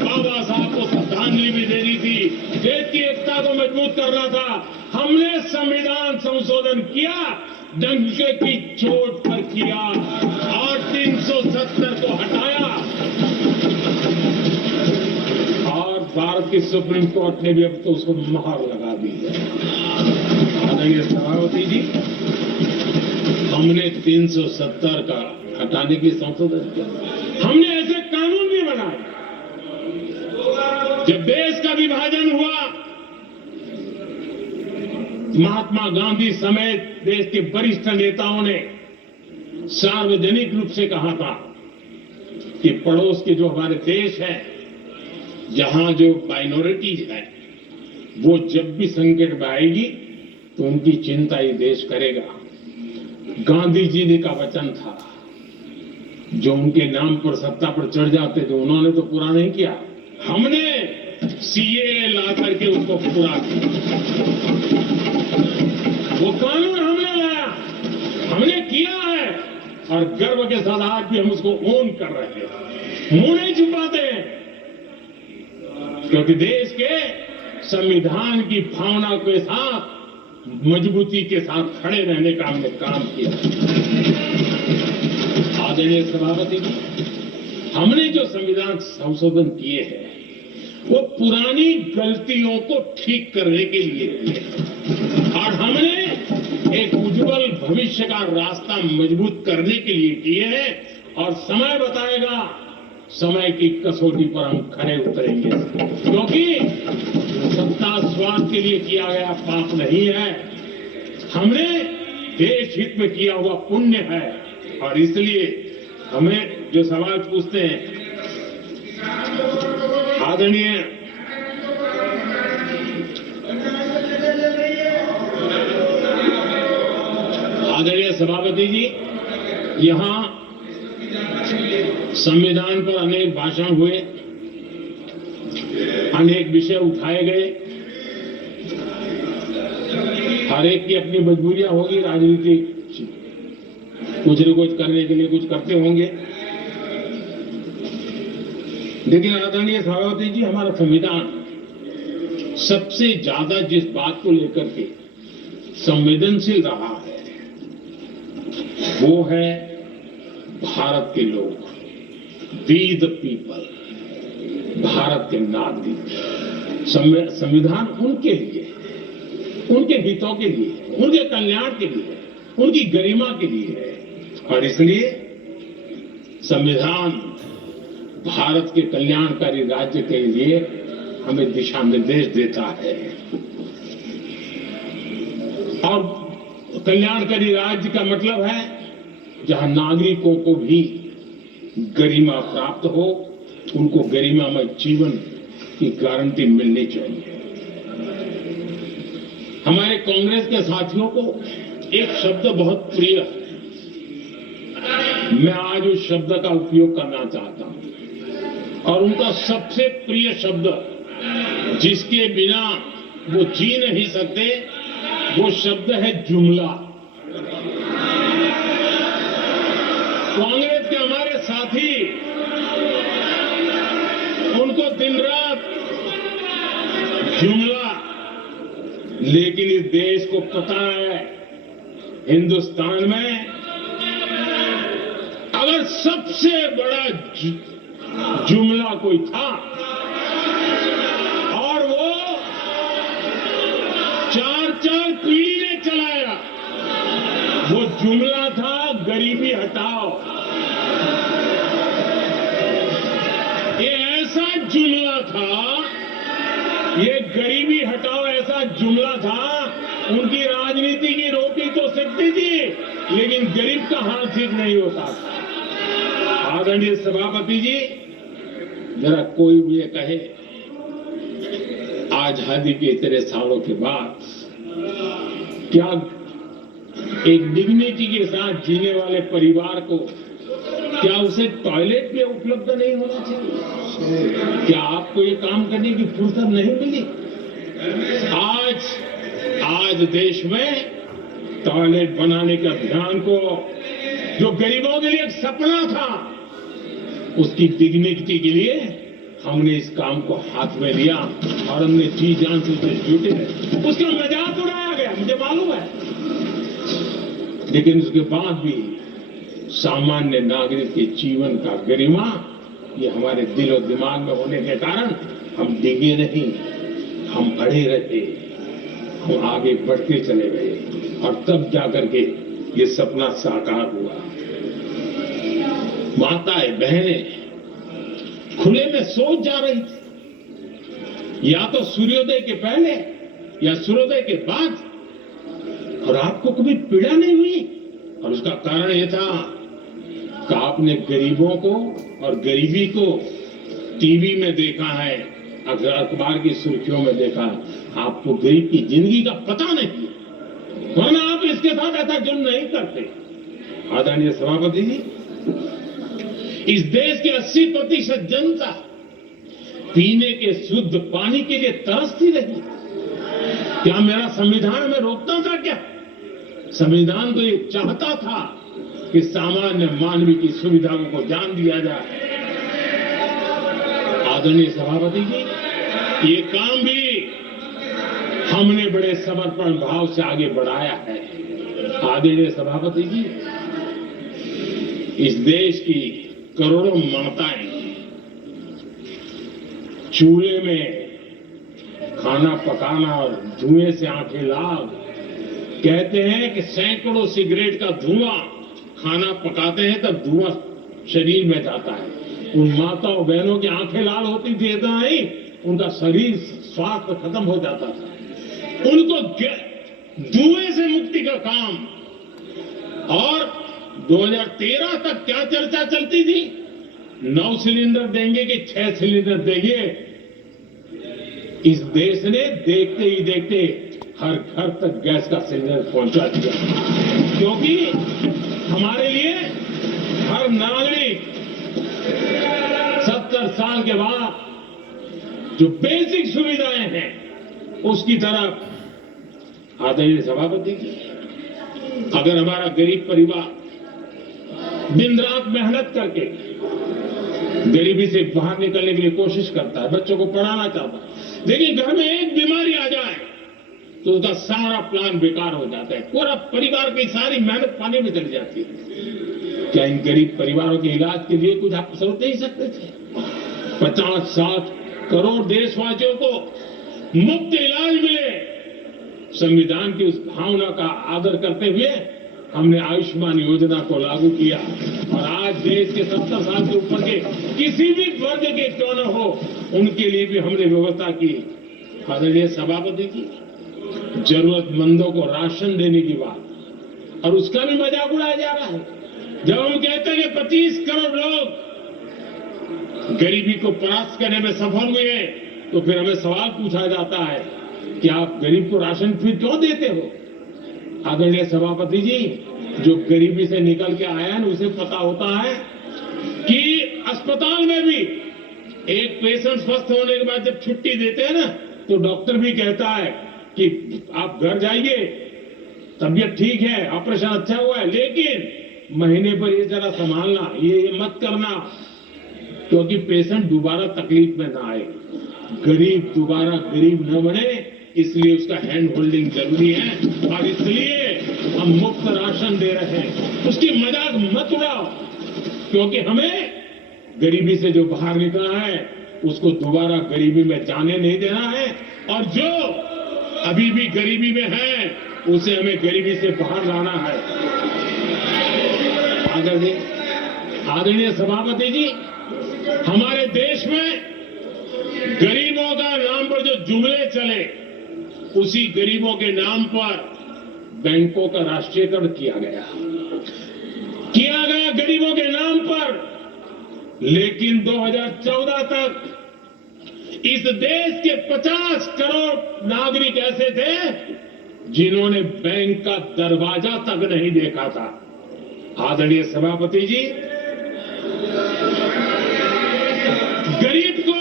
बाबा साहब को श्रद्धांजलि भी देनी थी, देश की एकता को मजबूत करना था। हमने संविधान संशोधन किया, डंके की चोट पर किया और 370 को हटाया और भारत की सुप्रीम कोर्ट ने भी अब तो उसको मोहर लगा दी है। आदरणीय सभापति जी, हमने 370 का हटाने की संशोधन किया। हमने ऐसे कानून भी बनाए। जब देश का विभाजन हुआ, महात्मा गांधी समेत देश के वरिष्ठ नेताओं ने सार्वजनिक रूप से कहा था कि पड़ोस के जो हमारे देश है, जहां जो माइनॉरिटीज है, वो जब भी संकट में आएगी तो उनकी चिंता ये देश करेगा। गांधी जी ने का वचन था, जो उनके नाम पर सत्ता पर चढ़ जाते थे उन्होंने तो पूरा नहीं किया। हमने सीए ला करके उसको पूरा किया। वो कानून हमने लाया, हमने किया है और गर्व के साथ आज भी हम उसको ओन कर रहे हैं, मुंह नहीं छुपाते हैं, क्योंकि देश के संविधान की भावना के साथ मजबूती के साथ खड़े रहने का हमने काम किया। आदरणीय सभापति जी, हमने जो संविधान संशोधन किए हैं वो पुरानी गलतियों को ठीक करने के लिए किए और हमने एक उज्जवल भविष्य का रास्ता मजबूत करने के लिए किए हैं और समय बताएगा, समय की कसौटी पर हम खरे उतरेंगे, क्योंकि सत्ता स्वार्थ के लिए किया गया पाप नहीं है, हमने देश हित में किया हुआ पुण्य है। और इसलिए हमें जो सवाल पूछते हैं आदरणीय सभापति जी, यहां संविधान पर अनेक भाषण हुए, अनेक विषय उठाए गए। हर एक की अपनी मजबूरियां होगी, राजनीति कुछ न कुछ करने के लिए कुछ करते होंगे, लेकिन आदरणीय सभापति जी, हमारा संविधान सबसे ज्यादा जिस बात को लेकर के संवेदनशील रहा है वो है भारत के लोग, वी द पीपल, भारत के नागरिक। संविधान उनके लिए, उनके हितों के लिए, उनके कल्याण के लिए, उनकी गरिमा के लिए है और इसलिए संविधान भारत के कल्याणकारी राज्य के लिए हमें दिशा निर्देश देता है और कल्याणकारी राज्य का मतलब है जहां नागरिकों को भी गरिमा प्राप्त हो, उनको गरिमामय जीवन की गारंटी मिलनी चाहिए। हमारे कांग्रेस के साथियों को एक शब्द बहुत प्रिय है, मैं आज उस शब्द का उपयोग करना चाहता हूं और उनका सबसे प्रिय शब्द जिसके बिना वो जी नहीं सकते, वो शब्द है जुमला। कांग्रेस के हमारे साथी दिन रात जुमला, लेकिन इस देश को पता है हिंदुस्तान में अगर सबसे बड़ा जुमला कोई था और वो 4 पीढ़ी ने चलाया, वो जुमला था गरीबी हटाओ। ये ऐसा जुमला था, ये गरीबी हटाओ ऐसा जुमला था, उनकी राजनीति की रोटी तो सकती थी लेकिन गरीब का हाल ठीक नहीं होता था। आदरणीय सभापति जी, जरा कोई भी ये कहे आजादी के इतने सालों के बाद क्या एक डिग्निटी के साथ जीने वाले परिवार को क्या उसे टॉयलेट में उपलब्ध नहीं होना चाहिए? क्या आपको ये काम करने की फुर्सत नहीं मिली? आज देश में टॉयलेट बनाने के अभियान को, जो गरीबों के लिए एक सपना था, उसकी डिग्निटी के लिए हमने इस काम को हाथ में लिया और हमने जी जान से उसे जुटे हैं। उसका मजाक उड़ाया गया, मुझे मालूम है, लेकिन उसके बाद भी सामान्य नागरिक के जीवन का गरिमा, ये हमारे दिल और दिमाग में होने के कारण हम डिगे नहीं, हम अड़े रहे, हम आगे बढ़ते चले गए और तब जाकर के ये सपना साकार हुआ। माताएं बहनें खुले में सोच जा रही थी, या तो सूर्योदय के पहले या सूर्योदय के बाद, और आपको कभी पीड़ा नहीं हुई। और उसका कारण यह था कि आपने गरीबों को और गरीबी को टीवी में देखा है, अखबार की सुर्खियों में देखा, आपको गरीब की जिंदगी का पता नहीं, वरना आप इसके साथ ऐसा जुर्म नहीं करते। आदरणीय सभापति जी, इस देश की 80% जनता पीने के शुद्ध पानी के लिए तरसती रही। क्या मेरा संविधान में रोकता था क्या? संविधान तो ये चाहता था कि सामान्य मानवीय की सुविधाओं को ध्यान दिया जाए। आदरणीय सभापति जी, ये काम भी हमने बड़े समर्पण भाव से आगे बढ़ाया है। आदरणीय सभापति जी, इस देश की करोड़ों माताएं चूल्हे में खाना पकाना और धुएं से आंखें लाल, कहते हैं कि सैकड़ों सिगरेट का धुआं, खाना पकाते हैं तब धुआं शरीर में जाता है। उन माताओं बहनों की आंखें लाल होती थी, इतना ही उनका शरीर स्वास्थ्य खत्म हो जाता था। उनको धुएं से मुक्ति का काम, और 2013 तक क्या चर्चा चलती थी, 9 सिलेंडर देंगे कि 6 सिलेंडर देंगे। इस देश ने देखते ही देखते हर घर तक गैस का सिलेंडर पहुंचा दिया, क्योंकि हमारे लिए हर नागरिक 70 साल के बाद जो बेसिक सुविधाएं हैं उसकी तरफ। आदरणीय सभापति जी, अगर हमारा गरीब परिवार दिन रात मेहनत करके गरीबी से बाहर निकलने के लिए कोशिश करता है, बच्चों को पढ़ाना चाहता है, लेकिन घर में एक बीमारी आ जाए तो उसका सारा प्लान बेकार हो जाता है, पूरा परिवार की सारी मेहनत पानी में चली जाती है। क्या इन गरीब परिवारों के इलाज के लिए कुछ आप सोच नहीं सकते थे? 50-60 करोड़ देशवासियों को मुफ्त इलाज मिले। संविधान की उस भावना का आदर करते हुए हमने आयुष्मान योजना को लागू किया, और आज देश के 70 साल से ऊपर के किसी भी वर्ग के क्यों न हो, उनके लिए भी हमने व्यवस्था की। आदरणीय सभापति जी, जरूरतमंदों को राशन देने की बात, और उसका भी मजाक उड़ाया जा रहा है। जब हम कहते हैं कि 25 करोड़ लोग गरीबी को परास्त करने में सफल हुए, तो फिर हमें सवाल पूछा जाता है कि आप गरीब को राशन फिर क्यों देते हो? आदरणीय सभापति जी, जो गरीबी से निकल के आया है उसे पता होता है कि अस्पताल में भी एक पेशेंट स्वस्थ होने के बाद जब छुट्टी देते हैं ना, तो डॉक्टर भी कहता है कि आप घर जाइए, तबीयत ठीक है, ऑपरेशन अच्छा हुआ है, लेकिन महीने पर ये जरा संभालना, ये मत करना। क्योंकि पेशेंट दोबारा तकलीफ में ना आए, गरीब दोबारा गरीब न बने, इसलिए उसका हैंड होल्डिंग जरूरी है और इसलिए हम मुफ्त राशन दे रहे हैं। उसकी मजाक मत उड़ाओ, क्योंकि हमें गरीबी से जो बाहर निकला है उसको दोबारा गरीबी में जाने नहीं देना है, और जो अभी भी गरीबी में है उसे हमें गरीबी से बाहर लाना है। आदरणीय सभापति जी, हमारे देश में गरीबों का नाम पर जो जुमले चले, उसी गरीबों के नाम पर बैंकों का राष्ट्रीयकरण किया गया गरीबों के नाम पर। लेकिन 2014 तक इस देश के 50 करोड़ नागरिक ऐसे थे जिन्होंने बैंक का दरवाजा तक नहीं देखा था। आदरणीय सभापति जी, गरीब को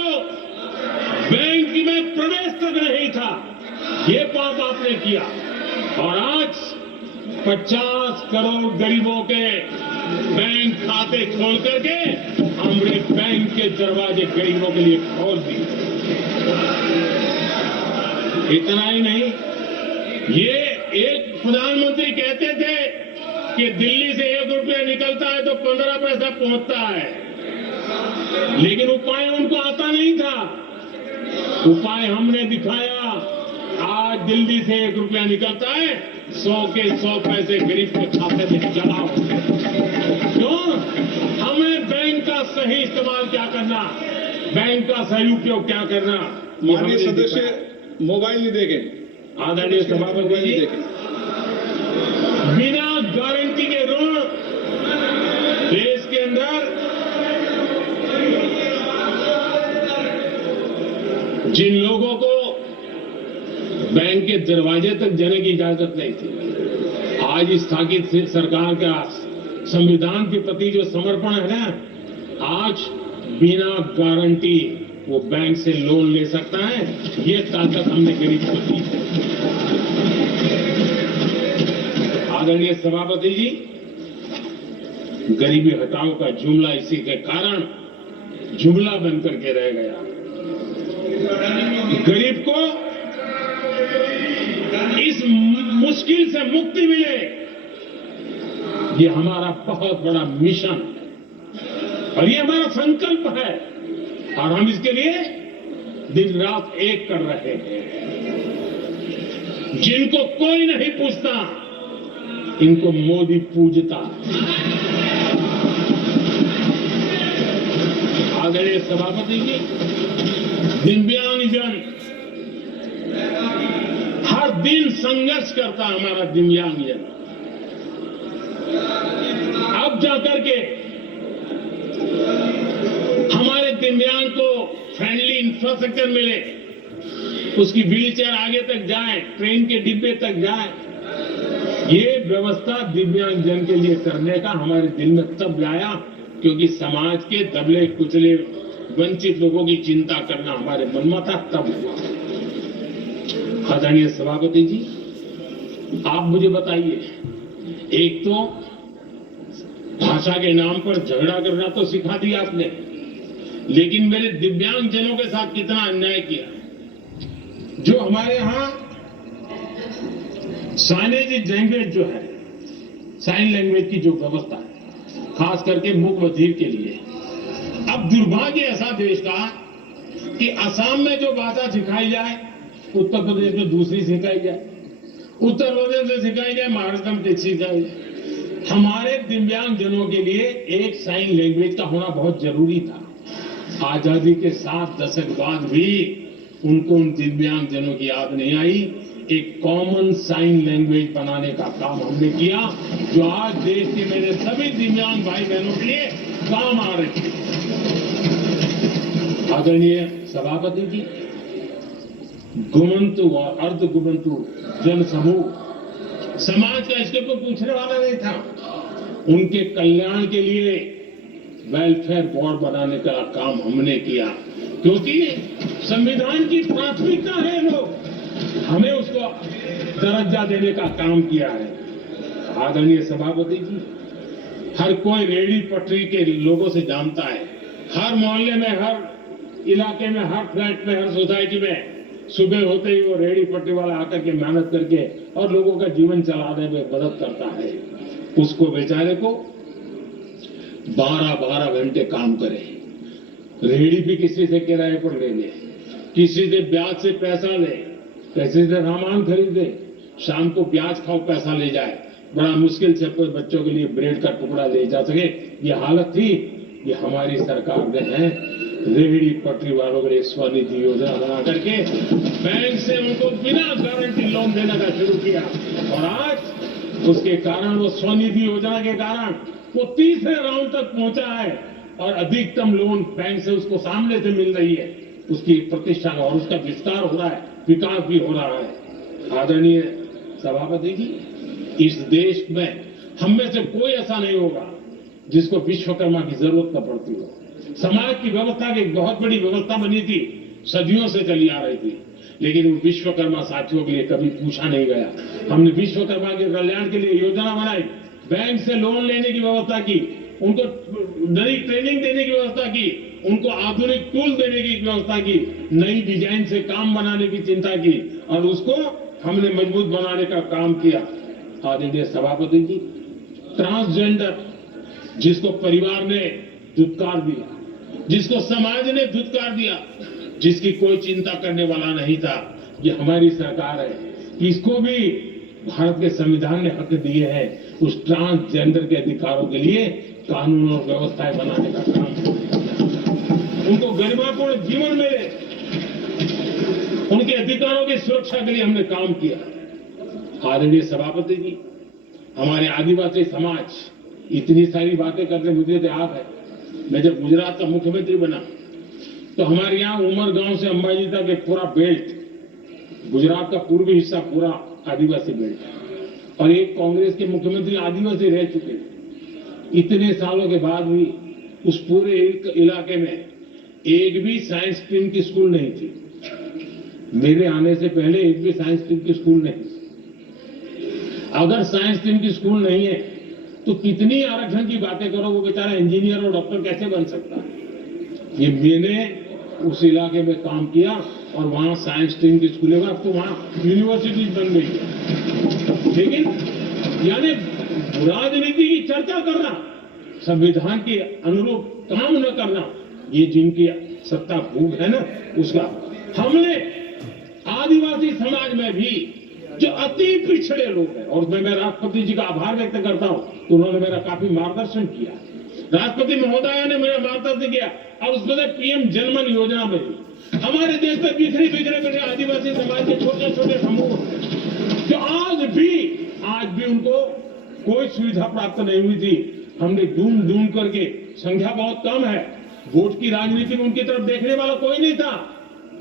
बैंक में प्रवेश तक नहीं था, ये पाप आपने किया, और आज 50 करोड़ गरीबों के बैंक खाते खोल करके हमने बैंक के दरवाजे गरीबों के लिए खोल दिए। इतना ही नहीं, ये एक प्रधानमंत्री कहते थे कि दिल्ली से 1 रुपया निकलता है तो 15 पैसा पहुंचता है, लेकिन उपाय उनको आता नहीं था। उपाय हमने दिखाया। आज दिल्ली से 1 रुपया निकलता है, 100 के 100 पैसे गरीब के खाते में जमा होते हैं। क्यों? हमें बैंक का सही इस्तेमाल क्या करना, बैंक का सही उपयोग क्या करना। माननीय सदस्य मोबाइल नहीं देखें। आदरणीय सभापति जी, बिना गारंटी के ऋण देश के अंदर जिन लोगों को बैंक के दरवाजे तक जाने की इजाजत नहीं थी, आज स्थापित सरकार का संविधान के प्रति जो समर्पण है ना, आज बिना गारंटी वो बैंक से लोन ले सकता है। ये ताकत हमने गरीब को दी है। आदरणीय सभापति जी, गरीबी हटाओ का जुमला इसी के कारण जुमला बनकर के रह गया। गरीब को इस मुश्किल से मुक्ति मिले, ये हमारा बहुत बड़ा मिशन और ये हमारा संकल्प है, और हम इसके लिए दिन रात एक कर रहे हैं। जिनको कोई नहीं पूछता, इनको मोदी पूजता। आदरणीय सभापति जी, दिव्यांगजन हर दिन संघर्ष करता हमारा दिव्यांगजन, अब जाकर के हमारे दिव्यांग को फ्रेंडली इंफ्रास्ट्रक्चर मिले, उसकी व्हीलचेयर आगे तक जाए, ट्रेन के डिब्बे तक जाए। ये व्यवस्था दिव्यांगजन के लिए करने का हमारे दिल में तब आया क्योंकि समाज के दबले कुचले वंचित लोगों की चिंता करना हमारे मन में था, तब हुआ। आदरणीय सभापति जी, आप मुझे बताइए, एक तो भाषा के नाम पर झगड़ा करना तो सिखा दिया आपने, लेकिन मेरे दिव्यांगजनों के साथ कितना अन्याय किया। जो हमारे यहां साइनेज लैंग्वेज जो है, साइन लैंग्वेज की जो व्यवस्था है, खास करके मूक बधिर के लिए, अब दुर्भाग्य ऐसा देश का कि असम में जो भाषा सिखाई जाए, उत्तर प्रदेश में दूसरी सिखाई जाए, उत्तर प्रदेश में सिखाई जाए, महाराष्ट्र में सिखाई जाए। हमारे दिव्यांगजनों के लिए एक साइन लैंग्वेज का होना बहुत जरूरी था। आजादी के 7 दशक बाद भी उनको उन दिव्यांगजनों की याद नहीं आई। एक कॉमन साइन लैंग्वेज बनाने का काम हमने किया, जो आज देश के मेरे सभी दिव्यांग भाई बहनों के लिए काम आ रही है। आदरणीय सभापति जी, गुमंतु और अर्धगुमंतु जन समूह समाज का इसके को पूछने वाला नहीं था। उनके कल्याण के लिए वेलफेयर बोर्ड बनाने का काम हमने किया, क्योंकि संविधान की प्राथमिकता है लोग, हमें उसको दर्जा देने का काम किया है। आदरणीय सभापति जी, हर कोई रेहड़ी पटरी के लोगों से जानता है हर मोहल्ले में, हर इलाके में, हर फ्लैट में, हर सोसाइटी में सुबह होते ही वो रेहड़ी पट्टी वाला आकर के मेहनत करके और लोगों का जीवन चलाने में मदद करता है। उसको बेचारे को 12-12 घंटे काम करे, रेहड़ी भी किसी से किराए पर ले ले, किसी से ब्याज से पैसा ले, किसी से सामान खरीदे, शाम को ब्याज खाओ पैसा ले जाए, बड़ा मुश्किल से अपने बच्चों के लिए ब्रेड का टुकड़ा ले जा सके। ये हालत थी। ये हमारी सरकार ने है रेहड़ी पटरी वालों के लिए स्वनिधि योजना बना करके बैंक से उनको बिना गारंटी लोन देने का शुरू किया, और आज उसके कारण, वो स्वनिधि योजना के कारण वो तीसरे राउंड तक पहुंचा है और अधिकतम लोन बैंक से उसको सामने से मिल रही है। उसकी प्रतिष्ठा और उसका विस्तार हो रहा है, विकास भी हो रहा है। आदरणीय सभापति जी, इस देश में हम में से कोई ऐसा नहीं होगा जिसको विश्वकर्मा की जरूरत न पड़ती हो। समाज की व्यवस्था की एक बहुत बड़ी व्यवस्था बनी थी, सदियों से चली आ रही थी, लेकिन उन विश्वकर्मा साथियों के लिए कभी पूछा नहीं गया। हमने विश्वकर्मा के कल्याण के लिए योजना बनाई, बैंक से लोन लेने की व्यवस्था की, उनको नई ट्रेनिंग देने की व्यवस्था की, उनको आधुनिक टूल देने की व्यवस्था की, नई डिजाइन से काम बनाने की चिंता की, और उसको हमने मजबूत बनाने का काम किया। आदरणीय सभापति जी, ट्रांसजेंडर जिसको परिवार ने धुतकार दिया, जिसको समाज ने धुतकार दिया, जिसकी कोई चिंता करने वाला नहीं था, ये हमारी सरकार है। इसको भी भारत के संविधान ने हक दिए हैं उस ट्रांसजेंडर के अधिकारों के लिए कानून और व्यवस्थाएं बनाने का काम, उनको गरिमापूर्ण जीवन मिले, उनके अधिकारों की सुरक्षा के लिए हमने काम किया। आदरणीय सभापति जी, हमारे आदिवासी समाज इतनी सारी बातें करते, मुझे तो याद है मैं जब गुजरात का मुख्यमंत्री बना तो हमारे यहाँ उमरगांव से अंबाजी तक एक पूरा बेल्ट, गुजरात का पूर्वी हिस्सा पूरा आदिवासी बेल्ट है, और एक कांग्रेस के मुख्यमंत्री आदिवासी रह चुके थे। इतने सालों के बाद भी उस पूरे इलाके में एक भी साइंस स्ट्रीम की स्कूल नहीं थी। मेरे आने से पहले एक भी साइंस स्ट्रीम की स्कूल नहीं। अगर साइंस स्ट्रीम की स्कूल नहीं है तो कितनी आरक्षण की बातें करो, वो बेचारा इंजीनियर और डॉक्टर कैसे बन सकता है। ये मैंने उस इलाके में काम किया और वहां साइंस स्ट्रीम की स्कूलें, अब तो वहां यूनिवर्सिटीज बन गई है। लेकिन यानी राजनीति की चर्चा करना, संविधान के अनुरूप काम न करना, ये जिनकी सत्ता भूख है ना, उसका हमने आदिवासी समाज में भी जो अति पिछड़े लोग हैं, और मैं राष्ट्रपति जी का आभार व्यक्त करता हूं, उन्होंने मेरा काफी मार्गदर्शन किया। राष्ट्रपति महोदय ने मेरा मार्गदर्शन किया, और उसमें से पीएम जनमन योजना में भी हमारे देश में बिखरे आदिवासी समाज के छोटे छोटे समूह जो आज भी उनको कोई सुविधा प्राप्त नहीं हुई थी, हमने ढूंढ करके, संख्या बहुत कम है, वोट की राजनीति में उनकी तरफ देखने वाला कोई नहीं था,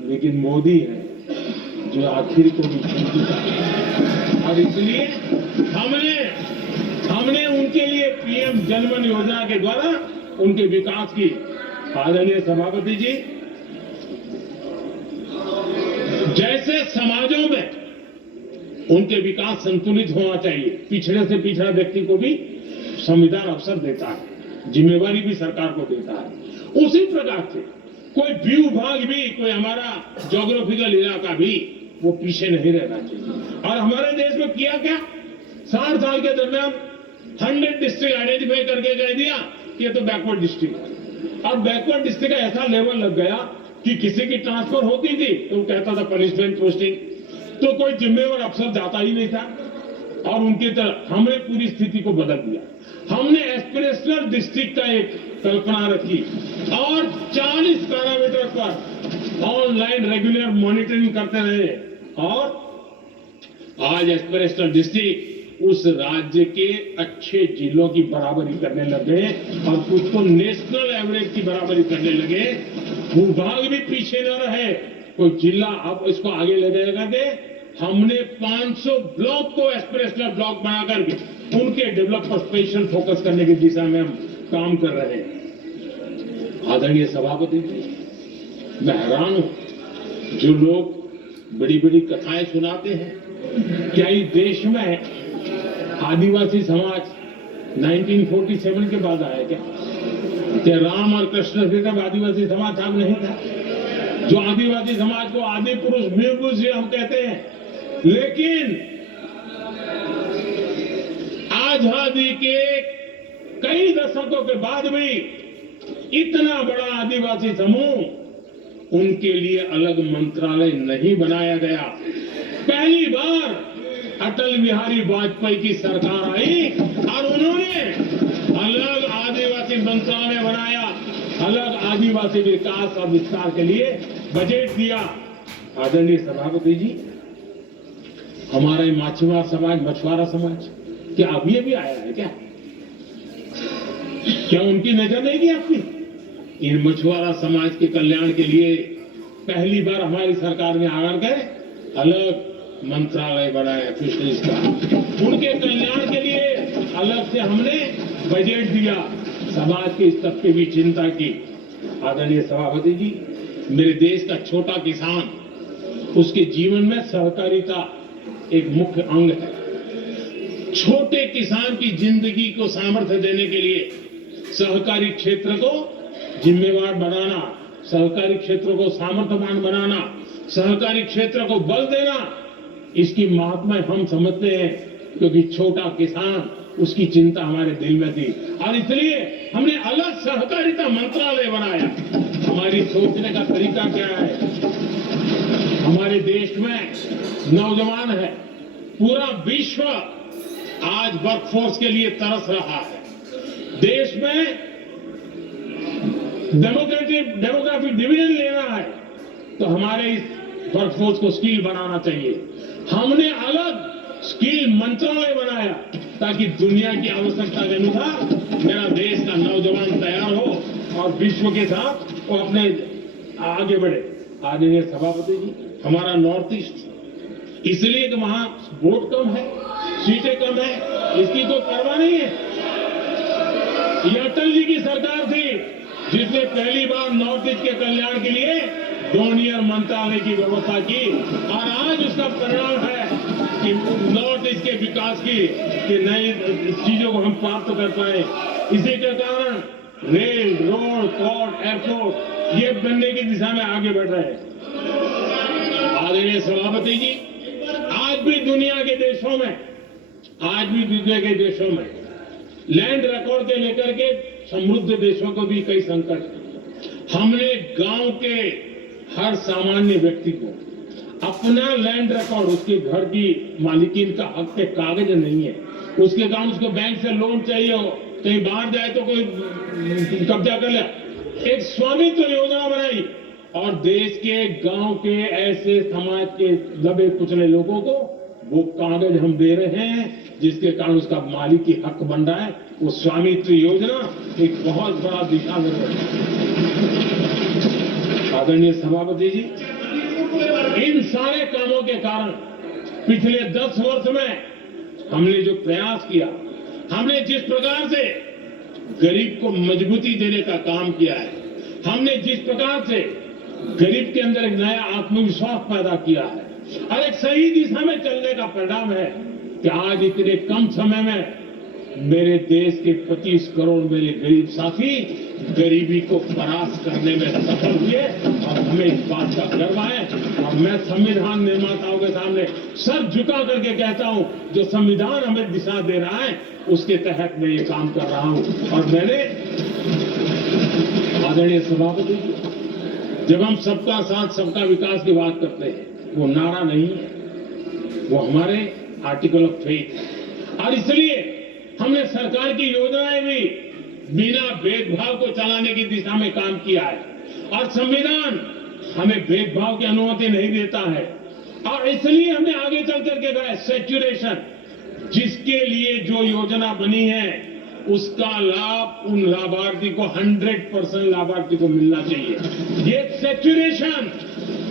लेकिन मोदी है जो आखिर को भी चुनता है, और इसलिए हमने उनके लिए पीएम जनमन योजना के द्वारा उनके विकास की। आदरणीय सभापति जी, जैसे समाजों में उनके विकास संतुलित होना चाहिए, पिछड़े से पिछड़ा व्यक्ति को भी संविधान अवसर देता है, जिम्मेवारी भी सरकार को देता है, उसी प्रकार से कोई विभाग भी, कोई हमारा ज्योग्राफिकल इलाका भी वो पीछे नहीं रहना चाहिए। और हमारे देश में किया क्या, 60 साल के दरमियान 100 डिस्ट्रिक्ट आइडेंटिफाई करके कह दिया कि ये तो बैकवर्ड डिस्ट्रिक्ट है, और बैकवर्ड डिस्ट्रिक्ट का ऐसा लेवल लग गया कि किसी की ट्रांसफर होती थी तो वो कहता था पनिशमेंट पोस्टिंग, तो कोई जिम्मेवार अफसर जाता ही नहीं था, और उनकी तरह हमने पूरी स्थिति को बदल दिया। हमने एस्पिरेशनल डिस्ट्रिक्ट का एक कल्पना रखी और 40 पैरामीटर पर ऑनलाइन रेगुलर मॉनिटरिंग करते रहे, और आज एस्पिरेशनल डिस्ट्रिक्ट उस राज्य के अच्छे जिलों की बराबरी करने लगे और कुछ तो नेशनल एवरेज की बराबरी करने लगे। भूभाग भी पीछे न रहे, कोई जिला अब इसको आगे ले जाएगा कि हमने 500 ब्लॉक को एस्पिरेशनल ब्लॉक बना करके उनके डेवलप पर स्पेशल फोकस करने की दिशा में हम काम कर रहे हैं। आदरणीय सभापति जी, मैं हैरान हूं जो लोग बड़ी बड़ी कथाएं सुनाते हैं, क्या इस देश में आदिवासी समाज 1947 के बाद आया क्या? कि राम और कृष्ण से तब आदिवासी समाज था नहीं था। जो आदिवासी समाज को आदि पुरुष वीर पुरुष हम कहते हैं, लेकिन आजादी के कई दशकों के बाद भी इतना बड़ा आदिवासी समूह, उनके लिए अलग मंत्रालय नहीं बनाया गया। पहली बार अटल बिहारी वाजपेयी की सरकार आई और उन्होंने अलग आदिवासी मंत्रालय बनाया, अलग आदिवासी विकास और विस्तार के लिए बजट दिया। आदरणीय सभापति जी, हमारे माछीमार समाज, मछुआरा समाज, क्या अब ये भी आया है क्या? क्या उनकी नजर नहीं गई आपकी? इन मछुआरा समाज के कल्याण के लिए पहली बार हमारी सरकार ने आकर के अलग मंत्रालय बनाया फिशरीज का। उनके कल्याण के लिए अलग से हमने बजट दिया, समाज के इस तबके की चिंता की। आदरणीय सभापति जी, मेरे देश का छोटा किसान, उसके जीवन में सहकारिता एक मुख्य अंग है। छोटे किसान की जिंदगी को सामर्थ्य देने के लिए सहकारी क्षेत्र को जिम्मेवार बनाना, सहकारी क्षेत्र को सामर्थ्यवान बनाना, सहकारी क्षेत्र को बल देना, इसकी महात्मा हम समझते हैं, क्योंकि छोटा किसान, उसकी चिंता हमारे दिल में थी और इसलिए हमने अलग सहकारिता मंत्रालय बनाया। हमारी सोचने का तरीका क्या है? हमारे देश में नौजवान है, पूरा विश्व आज वर्कफोर्स के लिए तरस रहा है। देश में डेमोग्राफिक डिवीजन लेना है तो हमारे इस वर्कफोर्स को स्किल बनाना चाहिए। हमने अलग स्किल मंत्रालय बनाया ताकि दुनिया की आवश्यकता के अनुसार मेरा देश का नौजवान तैयार हो और विश्व के साथ वो अपने आगे बढ़े। आदरणीय सभापति जी, हमारा नॉर्थ ईस्ट इसलिए कि वहां वोट कम है, सीटें कम है, इसकी कोई परवाह नहीं है। ये अटल जी की सरकार थी जिसने पहली बार नॉर्थ ईस्ट के कल्याण के लिए डोनियर मंत्रालय की व्यवस्था की और आज उसका परिणाम है कि नॉर्थ ईस्ट के विकास की नई चीजों को हम प्राप्त कर पाए। इसी के कारण रेल, रोड, पोर्ट, एयरपोर्ट ये बनने की दिशा में आगे बढ़ रहे हैं। आदरणीय सभापति जी, आज भी दुनिया के देशों में लैंड रिकॉर्ड के लेकर के समृद्ध देशों को भी कई संकट हैं। हमने गांव के हर सामान्य व्यक्ति को अपना लैंड रिकॉर्ड, उसके घर की मालिकीन का हक के कागज नहीं है, उसके गांव उसको बैंक से लोन चाहिए हो, कहीं बाहर जाए तो कोई कब्जा कर ले, एक स्वामित्व योजना बनाई और देश के गांव के ऐसे समाज के दबे कुचले लोगों को वो कागज हम दे रहे हैं जिसके कारण उसका मालिकी हक बन रहा है। वो स्वामित्व योजना एक बहुत बड़ा दिशा निर्देश है। आदरणीय सभापति जी, इन सारे कामों के कारण पिछले 10 वर्ष में हमने जो प्रयास किया, हमने जिस प्रकार से गरीब को मजबूती देने का काम किया है, हमने जिस प्रकार से गरीब के अंदर एक नया आत्मविश्वास पैदा किया है और एक सही दिशा में चलने का परिणाम है कि आज इतने कम समय में मेरे देश के 25 करोड़ मेरे गरीब साथी गरीबी को परास्त करने में सफल हुए और हमें इस बात का गर्व है। और मैं संविधान निर्माताओं के सामने सर झुका करके कहता हूं, जो संविधान हमें दिशा दे रहा है उसके तहत मैं ये काम कर रहा हूं। और मैंने, आदरणीय सभापति जी, जब हम सबका साथ सबका विकास की बात करते हैं, वो नारा नहीं है, वो हमारे आर्टिकल ऑफ फेथ है। और इसलिए हमने सरकार की योजनाएं भी बिना भेदभाव को चलाने की दिशा में काम किया है और संविधान हमें भेदभाव की अनुमति नहीं देता है। और इसलिए हमने आगे चल करके कहा सेचुरेशन, जिसके लिए जो योजना बनी है उसका लाभ उन लाभार्थी को 100% लाभार्थी को मिलना चाहिए। ये सेचुरेशन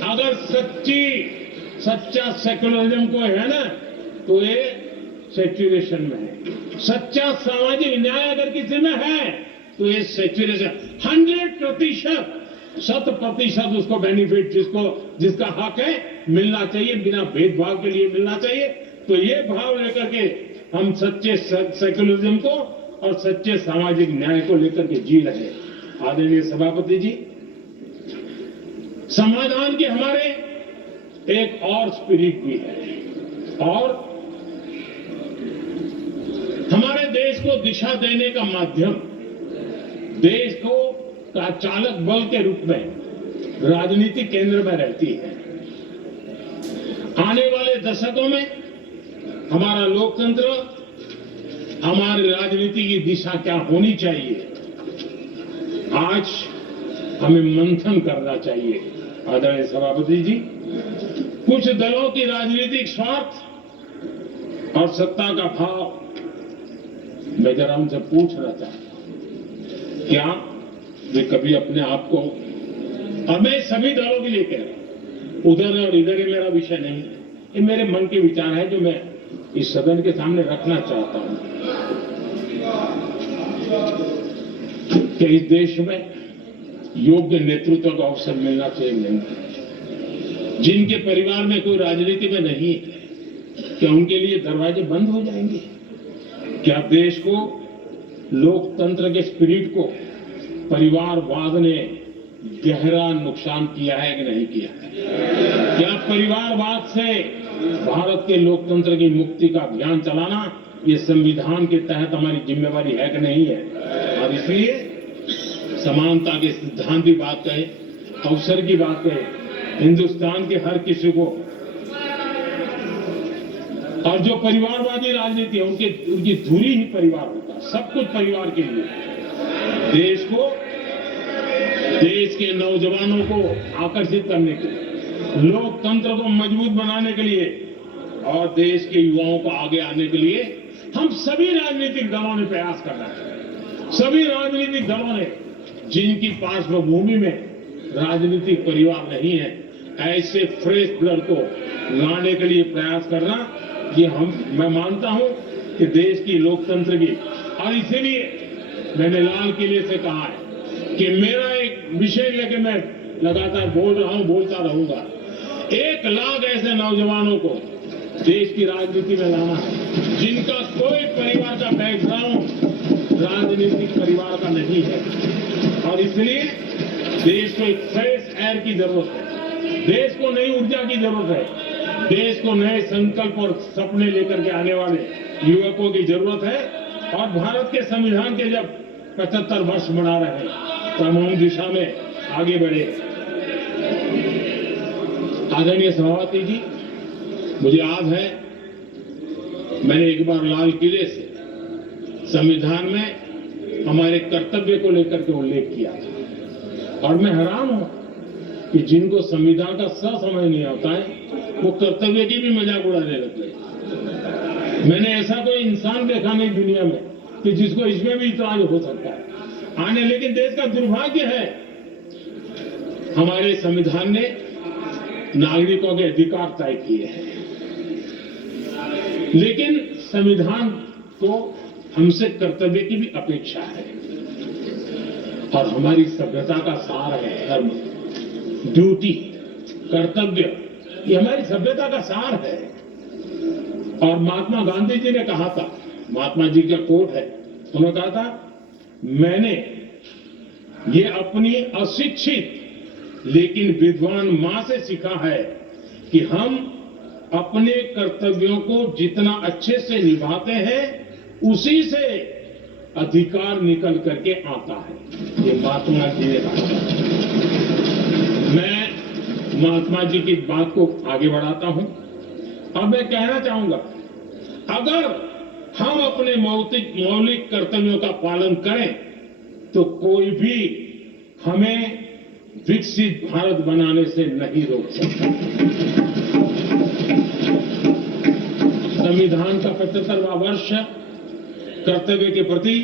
अगर सच्चा सेकुलरिज्म को है ना, तो ये सेचुरेशन में है। सच्चा सामाजिक न्याय अगर किसी में है तो ये सेचुरेशन 100% उसको बेनिफिट जिसका हक है मिलना चाहिए, बिना भेदभाव के लिए मिलना चाहिए। तो ये भाव लेकर के हम सच्चे सेकुलरिज्म को और सच्चे सामाजिक न्याय को लेकर के जी रहे हैं। आदरणीय सभापति जी, संविधान के हमारे एक और स्पिरिट भी है और हमारे देश को दिशा देने का माध्यम, देश को का चालक बल के रूप में राजनीति केंद्र में रहती है। आने वाले दशकों में हमारा लोकतंत्र, हमारी राजनीति की दिशा क्या होनी चाहिए, आज हमें मंथन करना चाहिए। आदरणीय सभापति जी, कुछ दलों की राजनीतिक स्वार्थ और सत्ता का भाव, मैं जरा उनसे पूछना चाहता हूं, क्या वे कभी अपने आप को, और मैं सभी दलों के लिए कह रहा हूं, उधर और इधर ये मेरा विषय नहीं है, ये मेरे मन के विचार है जो मैं इस सदन के सामने रखना चाहता हूं कि इस देश में योग्य नेतृत्व का अवसर मिलना चाहिए। नहीं, जिनके परिवार में कोई राजनीति में नहीं है, क्या उनके लिए दरवाजे बंद हो जाएंगे? क्या देश को, लोकतंत्र के स्पिरिट को परिवारवाद ने गहरा नुकसान किया है कि नहीं किया है? क्या परिवारवाद से भारत के लोकतंत्र की मुक्ति का अभियान चलाना ये संविधान के तहत हमारी जिम्मेवारी है कि नहीं है? और इसलिए समानता के सिद्धांत की बात कहे, अवसर की बात कहे, हिंदुस्तान के हर किसी को, और जो परिवारवादी राजनीति है उनकी धुरी ही परिवार होता है, सब कुछ परिवार के लिए। देश को, देश के नौजवानों को आकर्षित करने के लिए, लोकतंत्र को मजबूत बनाने के लिए और देश के युवाओं को आगे आने के लिए हम सभी राजनीतिक दलों ने प्रयास करना है। सभी राजनीतिक दलों ने, जिनकी पार्श्वभूमि में राजनीतिक परिवार नहीं है, ऐसे फ्रेश ब्लड को लाने के लिए प्रयास करना, ये मैं मानता हूं कि देश की लोकतंत्र की, और इसीलिए मैंने लाल किले से कहा है कि मेरा एक विषय लेके मैं लगातार बोल रहा हूं, बोलता रहूंगा। 1 लाख ऐसे नौजवानों को देश की राजनीति में लाना है जिनका कोई परिवार का बैकग्राउंड राजनीतिक परिवार का नहीं है, और इसलिए देश को एक फ्रेश एयर की जरूरत है, देश को नई ऊर्जा की जरूरत है, देश को नए संकल्प और सपने लेकर के आने वाले युवकों की जरूरत है। और भारत के संविधान के जब 75 वर्ष मना रहे हैं तो हम उस दिशा में आगे बढ़े। आदरणीय सभापति जी, मुझे याद है मैंने एक बार लाल किले से संविधान में हमारे कर्तव्य को लेकर के उल्लेख किया था, और मैं हैरान हूं कि जिनको संविधान का समझ नहीं आता है वो कर्तव्य की भी मजाक उड़ाने लगते हैं। मैंने ऐसा कोई इंसान देखा नहीं दुनिया में कि जिसको इसमें भी इतराज हो सकता है आने, लेकिन देश का दुर्भाग्य है हमारे संविधान ने नागरिकों के अधिकार तय किए हैं, लेकिन संविधान को हमसे कर्तव्य की भी अपेक्षा है। और हमारी सभ्यता का सार है धर्म, ड्यूटी, कर्तव्य, ये हमारी सभ्यता का सार है। और महात्मा गांधी जी ने कहा था, महात्मा जी का कोट है, उन्होंने कहा था, मैंने ये अपनी अशिक्षित लेकिन विद्वान मां से सीखा है कि हम अपने कर्तव्यों को जितना अच्छे से निभाते हैं उसी से अधिकार निकल करके आता है। ये महात्मा जी ने कहा। मैं महात्मा जी की बात को आगे बढ़ाता हूं। अब मैं कहना चाहूंगा, अगर हम अपने मौलिक कर्तव्यों का पालन करें तो कोई भी हमें विकसित भारत बनाने से नहीं रोक सकता। संविधान का 75वां वर्ष कर्तव्य के प्रति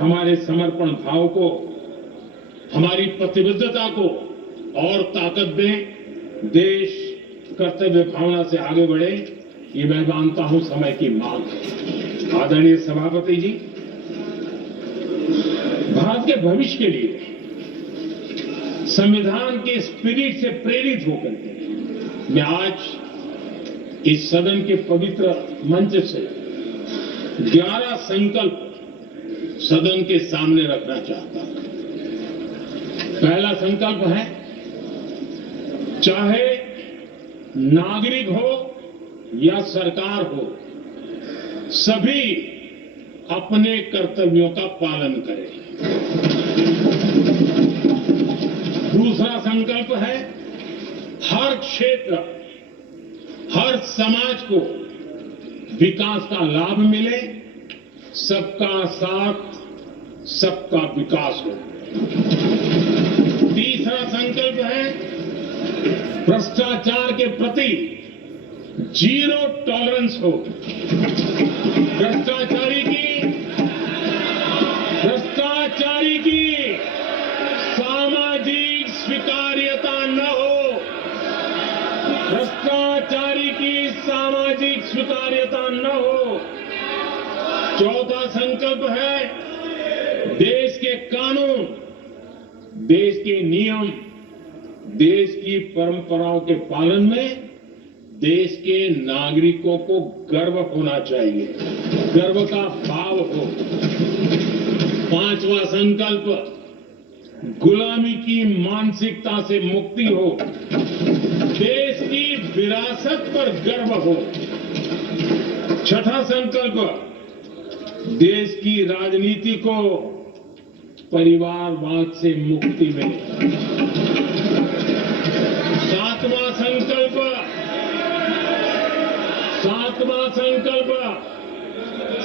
हमारे समर्पण भाव को, हमारी प्रतिबद्धता को और ताकत दे, देश कर्तव्य भावना से आगे बढ़े, ये मैं मानता हूं समय की मांग है। आदरणीय सभापति जी, भारत के भविष्य के लिए संविधान के स्पिरिट से प्रेरित होकर के मैं आज इस सदन के पवित्र मंच से 11 संकल्प सदन के सामने रखना चाहता हूं। पहला संकल्प है, चाहे नागरिक हो या सरकार हो, सभी अपने कर्तव्यों का पालन करें। दूसरा संकल्प है, हर क्षेत्र, हर समाज को विकास का लाभ मिले, सबका साथ, सबका विकास हो। तीसरा संकल्प है, भ्रष्टाचार के प्रति जीरो टॉलरेंस हो। भ्रष्टाचारी की सामाजिक स्वीकार्यता न हो। भ्रष्टाचारी की सामाजिक स्वीकार्यता न हो। चौथा संकल्प है, देश के कानून, देश के नियम, देश की परंपराओं के पालन में देश के नागरिकों को गर्व होना चाहिए, गर्व का भाव हो। पांचवा संकल्प, गुलामी की मानसिकता से मुक्ति हो, देश की विरासत पर गर्व हो। छठा संकल्प, देश की राजनीति को परिवारवाद से मुक्ति मिले। सातवां संकल्प,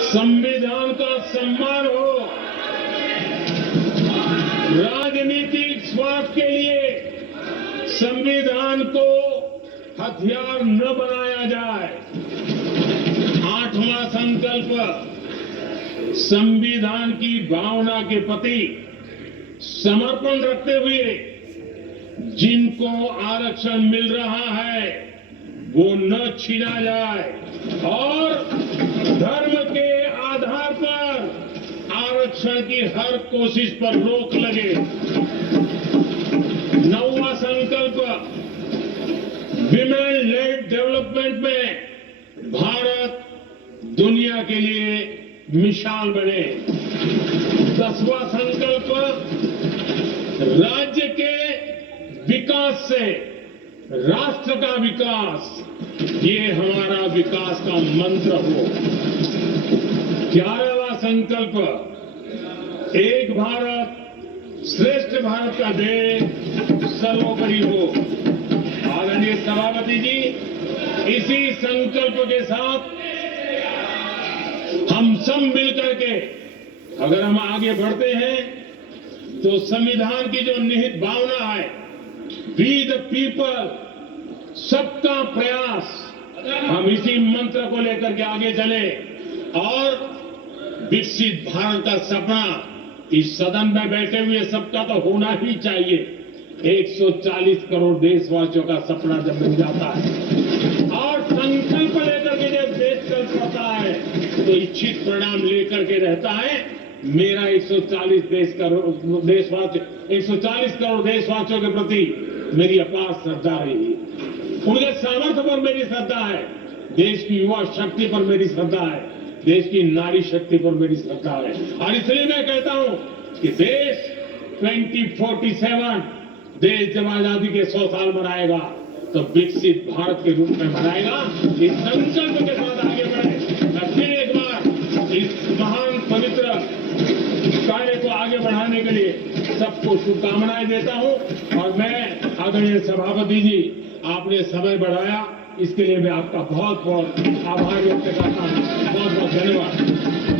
संविधान का सम्मान हो। राजनीतिक स्वार्थ के लिए संविधान को हथियार न बनाया जाए। आठवां संकल्प, संविधान की भावना के प्रति समर्पण रखते हुए जिनको आरक्षण मिल रहा है वो न छीना जाए और धर्म के आधार पर आरक्षण की हर कोशिश पर रोक लगे। नौवां संकल्प, विमेन लेड डेवलपमेंट में भारत दुनिया के लिए मिसाल बने। 10वां संकल्प, राज्य के विकास से राष्ट्र का विकास, ये हमारा विकास का मंत्र हो। 11वां संकल्प, एक भारत श्रेष्ठ भारत का ध्येय सर्वोपरि हो। आदरणीय सभापति जी, इसी संकल्प के साथ हम सब मिलकर के अगर हम आगे बढ़ते हैं तो संविधान की जो निहित भावना है, वी द पीपल, सबका प्रयास, हम इसी मंत्र को लेकर के आगे चले और विकसित भारत का सपना इस सदन में बैठे हुए सबका तो होना ही चाहिए। 140 करोड़ देशवासियों का सपना जब बन जाता है और संकल्प लेकर के जब देश चल पड़ता है तो इच्छित परिणाम लेकर के रहता है। मेरा 140 करोड़ देशवासियों के प्रति मेरी अपार श्रद्धा रही है। उनके सामर्थ्य पर मेरी श्रद्धा है, देश की युवा शक्ति पर मेरी श्रद्धा है, देश की नारी शक्ति पर मेरी श्रद्धा है। और इसलिए मैं कहता हूं कि देश 2047 देश जब आजादी के 100 साल मनाएगा तो विकसित भारत के रूप में मनाएगा। इस संकल्प के साथ आगे बढ़े। मैं फिर एक बार इस महान पवित्र कार्य को आगे बढ़ाने के लिए सबको शुभकामनाएं देता हूं और मैं आदरणीय सभापति जी, आपने समय बढ़ाया, इसके लिए मैं आपका बहुत बहुत आभार व्यक्त करता हूं। बहुत बहुत धन्यवाद।